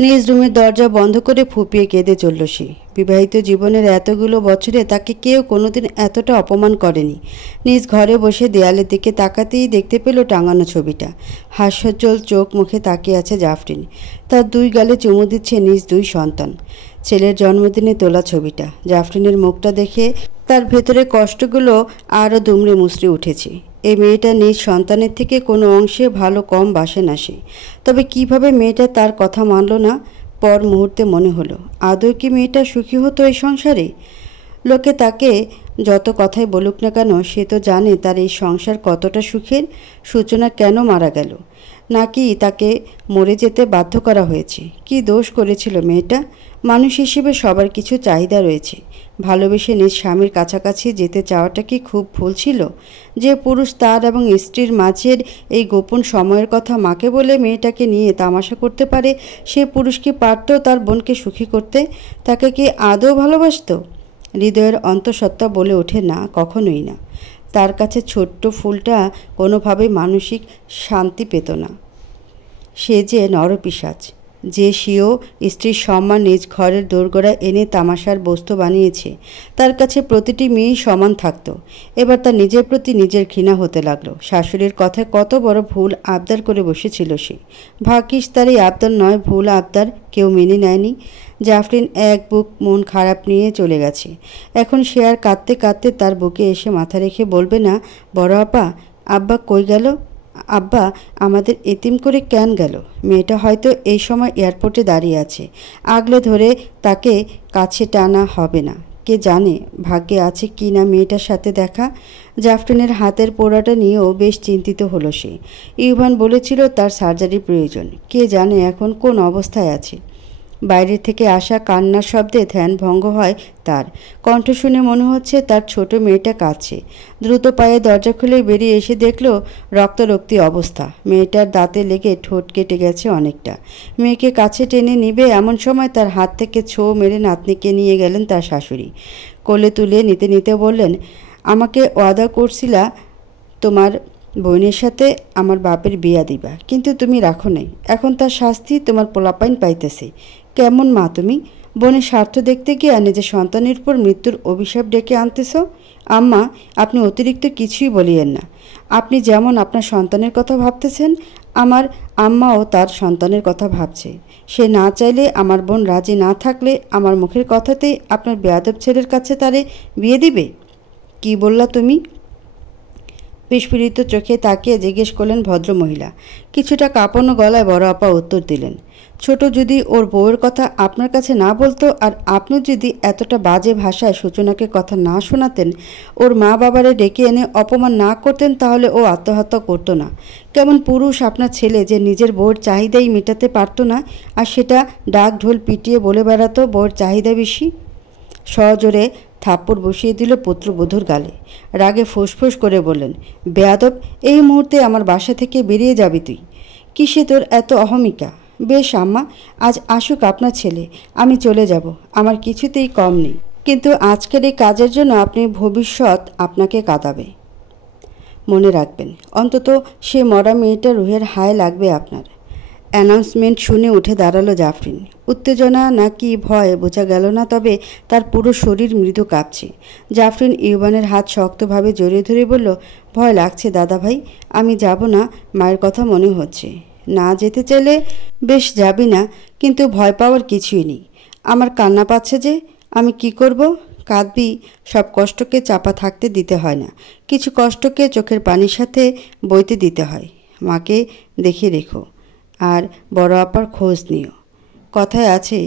নিজ রুমের দরজা বন্ধ করে ফুপিয়ে কেঁদে চলল সে। বিবাহিত জীবনের এতগুলো বছরে তাকে কেউ কোনোদিন এতটা অপমান করেনি। নিজ ঘরে বসে দেয়ালের দিকে তাকাতেই দেখতে পেল টাঙানো ছবিটা। হাস্যোজ্জ্বল চোখ মুখে তাকিয়ে আছে জাফরিন। তার দুই গালে চুমু দিচ্ছে নিজ দুই সন্তান। ছেলের জন্মদিনে তোলা ছবিটা। জাফরিনের মুখটা দেখে তার ভেতরে কষ্টগুলো আরও দুমড়ে মুচড়ে উঠেছে। এই মেয়েটা নিজ সন্তানের থেকে কোনো অংশে ভালো কম বাসে না সে। তবে কিভাবে মেয়েটা তার কথা মানল না? পর মুহূর্তে মনে হলো, আদৌ কি মেয়েটা সুখী হতো এই সংসারে? লোকে তাকে যত কথাই বলুক না কেন, সে তো জানে তার এই সংসার কতটা সুখের। সূচনা কেন মারা গেল? নাকি তাকে মরে যেতে বাধ্য করা হয়েছে? কি দোষ করেছিল মেয়েটা? মানুষ হিসেবে সবার কিছু চাহিদা রয়েছে। ভালোবেসে নিজ স্বামীর কাছাকাছি যেতে চাওয়াটা কি খুব ভুল ছিল? যে পুরুষ তার এবং স্ত্রীর মাঝের এই গোপন সময়ের কথা মাকে বলে মেয়েটাকে নিয়ে তামাশা করতে পারে, সে পুরুষ কি পারত তার বোনকে সুখী করতে? তাকে কি আদৌ ভালোবাসত? হৃদয়ের অন্তঃসত্ত্বা বলে ওঠে না, কখনোই না। তার কাছে ছোট্ট ফুলটা কোনোভাবেই মানসিক শান্তি পেত না। সে যে নরপিশাচ, যে স্বীয় স্ত্রীর সম্মান নিজ ঘরের দোরগোড়ায় এনে তামাশার বস্তু বানিয়েছে। তার কাছে প্রতিটি মেয়েই সমান থাকত। এবার তার নিজের প্রতি নিজের ঘৃণা হতে লাগলো। শাশুড়ির কথায় কত বড় ভুল আবদার করে বসেছিল সে। ভাগ্যিস তার এই আবদার নয়, ভুল আবদার কেউ মেনে নেয়নি। জাফরিন এক বুক মন খারাপ নিয়ে চলে গেছে। এখন সে আর কাঁদতে কাঁদতে তার বুকে এসে মাথা রেখে বলবে না, বড় আপা, আব্বা কই গেল? আব্বা আমাদের এতিম করে কেন গেল? মেয়েটা হয়তো এই সময় এয়ারপোর্টে দাঁড়িয়ে আছে। আগলে ধরে তাকে কাছে টানা হবে না। কে জানে ভাগ্যে আছে কি না মেয়েটার সাথে দেখা। জাফরিনের হাতের পোড়াটা নিয়েও বেশ চিন্তিত হলো সে। ইউভান বলেছিল তার সার্জারি প্রয়োজন। কে জানে এখন কোন অবস্থায় আছে। বাইরে থেকে আসা কান্নার শব্দে ধ্যান ভঙ্গ হয় তার। কণ্ঠ শুনে মনে হচ্ছে তার ছোট মেয়েটা কাঁদছে। দ্রুত পায়ে দরজা খুলে বেরিয়ে এসে দেখল রক্তারক্তি অবস্থা। মেয়েটার দাঁতে লেগে ঠোঁট কেটে গেছে অনেকটা। মেয়েকে কাছে টেনে নিবে এমন সময় তার হাত থেকে ছো মেরে নাতনিকে নিয়ে গেলেন তার শাশুড়ি। কোলে তুলে নিতে নিতে বললেন, আমাকে ওয়াদা করছিলা তোমার বোনের সাথে আমার বাপের বিয়া দিবা, কিন্তু তুমি রাখো নাই। এখন তার শাস্তি তোমার পোলাপাইন পাইতেছে। কেমন মা তুমি? বোনের স্বার্থ দেখতে গিয়ে নিজের সন্তানের উপর মৃত্যুর অভিশাপ ডেকে আনতেছ। আম্মা, আপনি অতিরিক্ত কিছুই বলিয়েন না। আপনি যেমন আপনার সন্তানের কথা ভাবতেছেন, আমার আম্মাও তার সন্তানের কথা ভাবছে। সে না চাইলে, আমার বোন রাজি না থাকলে আমার মুখের কথাতেই আপনার বেয়াদব ছেলের কাছে তারে বিয়ে দিবে? কি বললা তুমি? বিস্ফোরিত চোখে তাকিয়ে জিজ্ঞেস করলেন ভদ্রমহিলা। কিছুটা কাঁপানো গলায় বড় আপা উত্তর দিলেন, ছোট যদি ওর বউয়ের কথা আপনার কাছে না বলতো আর আপনি যদি এতটা বাজে ভাষায় সূচনাকে কথা না শোনাতেন, ওর মা বাবারে ডেকে এনে অপমান না করতেন, তাহলে ও আত্মহত্যা করতো না। কেমন পুরুষ আপনার ছেলে যে নিজের বউয়ের চাহিদাই মেটাতে পারতো না, আর সেটা ডাক ঢোল পিটিয়ে বলে বেড়াতো বউয়ের চাহিদা বেশি। সজোরে থাপ্পড় বসিয়ে দিল পুত্রবধূর গালে। রাগে ফোঁসফোঁস করে বললেন, বেয়াদব, এই মুহূর্তে আমার বাসা থেকে বেরিয়ে যাবি তুই। কিসে তোর এত অহমিকা? বেশ আম্মা, আজ আসুক আপনার ছেলে, আমি চলে যাব, আমার কিছুতেই কম নেই। কিন্তু আজকের এই কাজের জন্য আপনি ভবিষ্যৎ আপনাকে কাঁদাবে। মনে রাখবেন, অন্তত সে মরা মেয়েটা রুহের হায় লাগবে আপনার। অ্যানাউন্সমেন্ট শুনে উঠে দাঁড়ালো জাফরিন। উত্তেজনা নাকি ভয় বোঝা গেল না, তবে তার পুরো শরীর মৃদু কাঁপছে। জাফরিন ইউবানের হাত শক্তভাবে জড়িয়ে ধরে বলল, ভয় লাগছে দাদা ভাই, আমি যাব না, মায়ের কথা মনে হচ্ছে। না যেতে চাইলে বেশ যাবি না, কিন্তু ভয় পাওয়ার কিছুই নেই। আমার কান্না পাচ্ছে যে, আমি কি করব? কাঁদবি, সব কষ্টকে চাপা থাকতে দিতে হয় না, কিছু কষ্টকে চোখের পানির সাথে বইতে দিতে হয়। মাকে দেখে রেখো, আর বড় আপার খোঁজ নিও। কথায় আছে,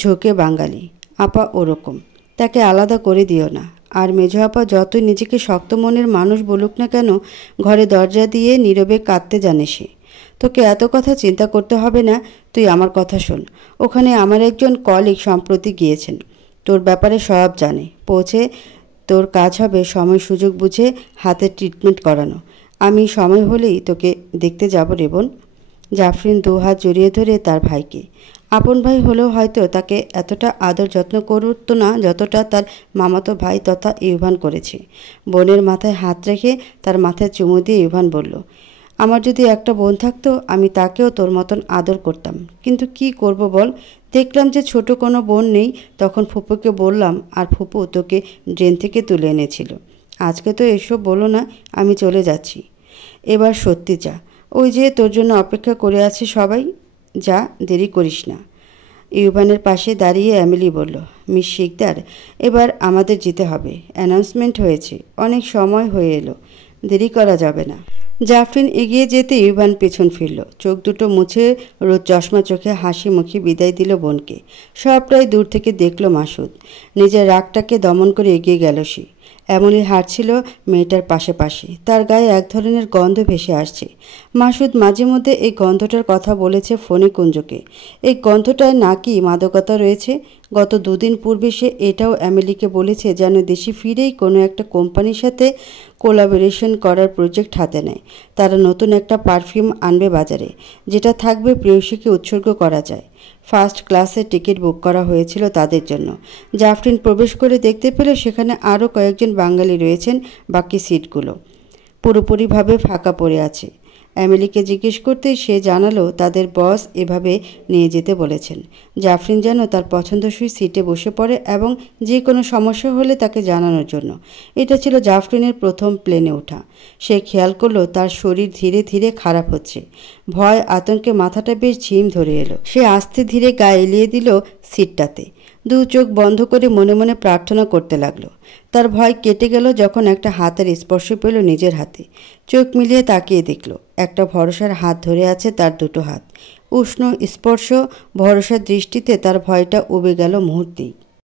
ঝোঁকে বাঙালি, আপা ওরকম, তাকে আলাদা করে দিও না। আর মেজো আপা যতই নিজেকে শক্ত মনের মানুষ বলুক না কেন, ঘরে দরজা দিয়ে নীরবে কাঁদতে জানে সে। তোকে এত কথা চিন্তা করতে হবে না, তুই আমার কথা শোন। ওখানে আমার একজন কলিগ সম্প্রতি গিয়েছেন, তোর ব্যাপারে সব জানে। পৌঁছে তোর কাজ হবে সময় সুযোগ বুঝে হাতে ট্রিটমেন্ট করানো। আমি সময় হলেই তোকে দেখতে যাব রে বোন। জাফরিন দু হাত জড়িয়ে ধরে তার ভাইকে। আপন ভাই হলেও হয়তো তাকে এতটা আদর যত্ন করতো না যতটা তার মামাতো ভাই তথা ইউভান করেছে। বোনের মাথায় হাত রেখে তার মাথায় চুমু দিয়ে ইউভান বলল, আমার যদি একটা বোন থাকতো, আমি তাকেও তোর মতন আদর করতাম, কিন্তু কি করব বল। দেখলাম যে ছোট কোনো বোন নেই, তখন ফুপুকে বললাম, আর ফুপু তোকে ড্রেন থেকে তুলে এনেছিল। আজকে তো এসব বলো না, আমি চলে যাচ্ছি। এবার সত্যি যা, ওই যে তোর জন্য অপেক্ষা করে আছে সবাই, যা, দেরি করিস না। ইউভানের পাশে দাঁড়িয়ে এমিলি বলল, মিস শিকদার, এবার আমাদের যেতে হবে, অ্যানাউন্সমেন্ট হয়েছে, অনেক সময় হয়ে এলো, দেরি করা যাবে না। জাফরিন এগিয়ে যেতে ইউভান পেছন ফিরল, চোখ দুটো মুছে রোদ চশমা চোখে হাসি মুখে বিদায় দিল বোনকে। সবটাই দূর থেকে দেখল মাসুদ। নিজের রাগটাকে দমন করে এগিয়ে গেল সে। এমনই হাঁটছিল মেয়েটার পাশে পাশে, তার গায়ে এক ধরনের গন্ধ ভেসে আসছে। মাসুদ মাঝে মধ্যে এই গন্ধটার কথা বলেছে ফণী কুঞ্জকে। এই গন্ধটায় নাকি মাদকতা রয়েছে। গত দুদিন পূর্বে সে এটাও এমিলিকে বলেছে, যেন দেশে ফিরেই কোনো একটা কোম্পানির সাথে কোলাবোরেশন করার প্রজেক্ট হাতে নেয়। তারা নতুন একটা পারফিউম আনবে বাজারে, যেটা থাকবে প্রেয়সীকে উৎসর্গ করা যায়। ফার্স্ট ক্লাসের টিকিট বুক করা হয়েছিল তাদের জন্য। জাফরিন প্রবেশ করে দেখতে পেল সেখানে আরও কয়েকজন বাঙালি রয়েছেন, বাকি সিটগুলো পুরোপুরিভাবে ফাঁকা পড়ে আছে। এমিলিকে জিজ্ঞেস করতে সে জানালো তাদের বস এভাবে নিয়ে যেতে বলেছেন। জাফরিন যেন তার পছন্দসই সিটে বসে পড়ে এবং যে কোনো সমস্যা হলে তাকে জানানোর জন্য। এটা ছিল জাফরিনের প্রথম প্লেনে ওঠা। সে খেয়াল করলো তার শরীর ধীরে ধীরে খারাপ হচ্ছে। ভয় আতঙ্কে মাথাটা বেশ ঝিম ধরে এলো। সে আস্তে ধীরে গায়ে এলিয়ে দিল সিটটাতে। দু চোখ বন্ধ করে মনে মনে প্রার্থনা করতে লাগলো। তার ভয় কেটে গেল যখন একটা হাতের স্পর্শ পেল নিজের হাতে। চোখ মিলিয়ে তাকিয়ে দেখল একটা ভরসার হাত ধরে আছে তার দুটো হাত। উষ্ণ স্পর্শ, ভরসার দৃষ্টিতে তার ভয়টা উবে গেল মুহূর্তেই।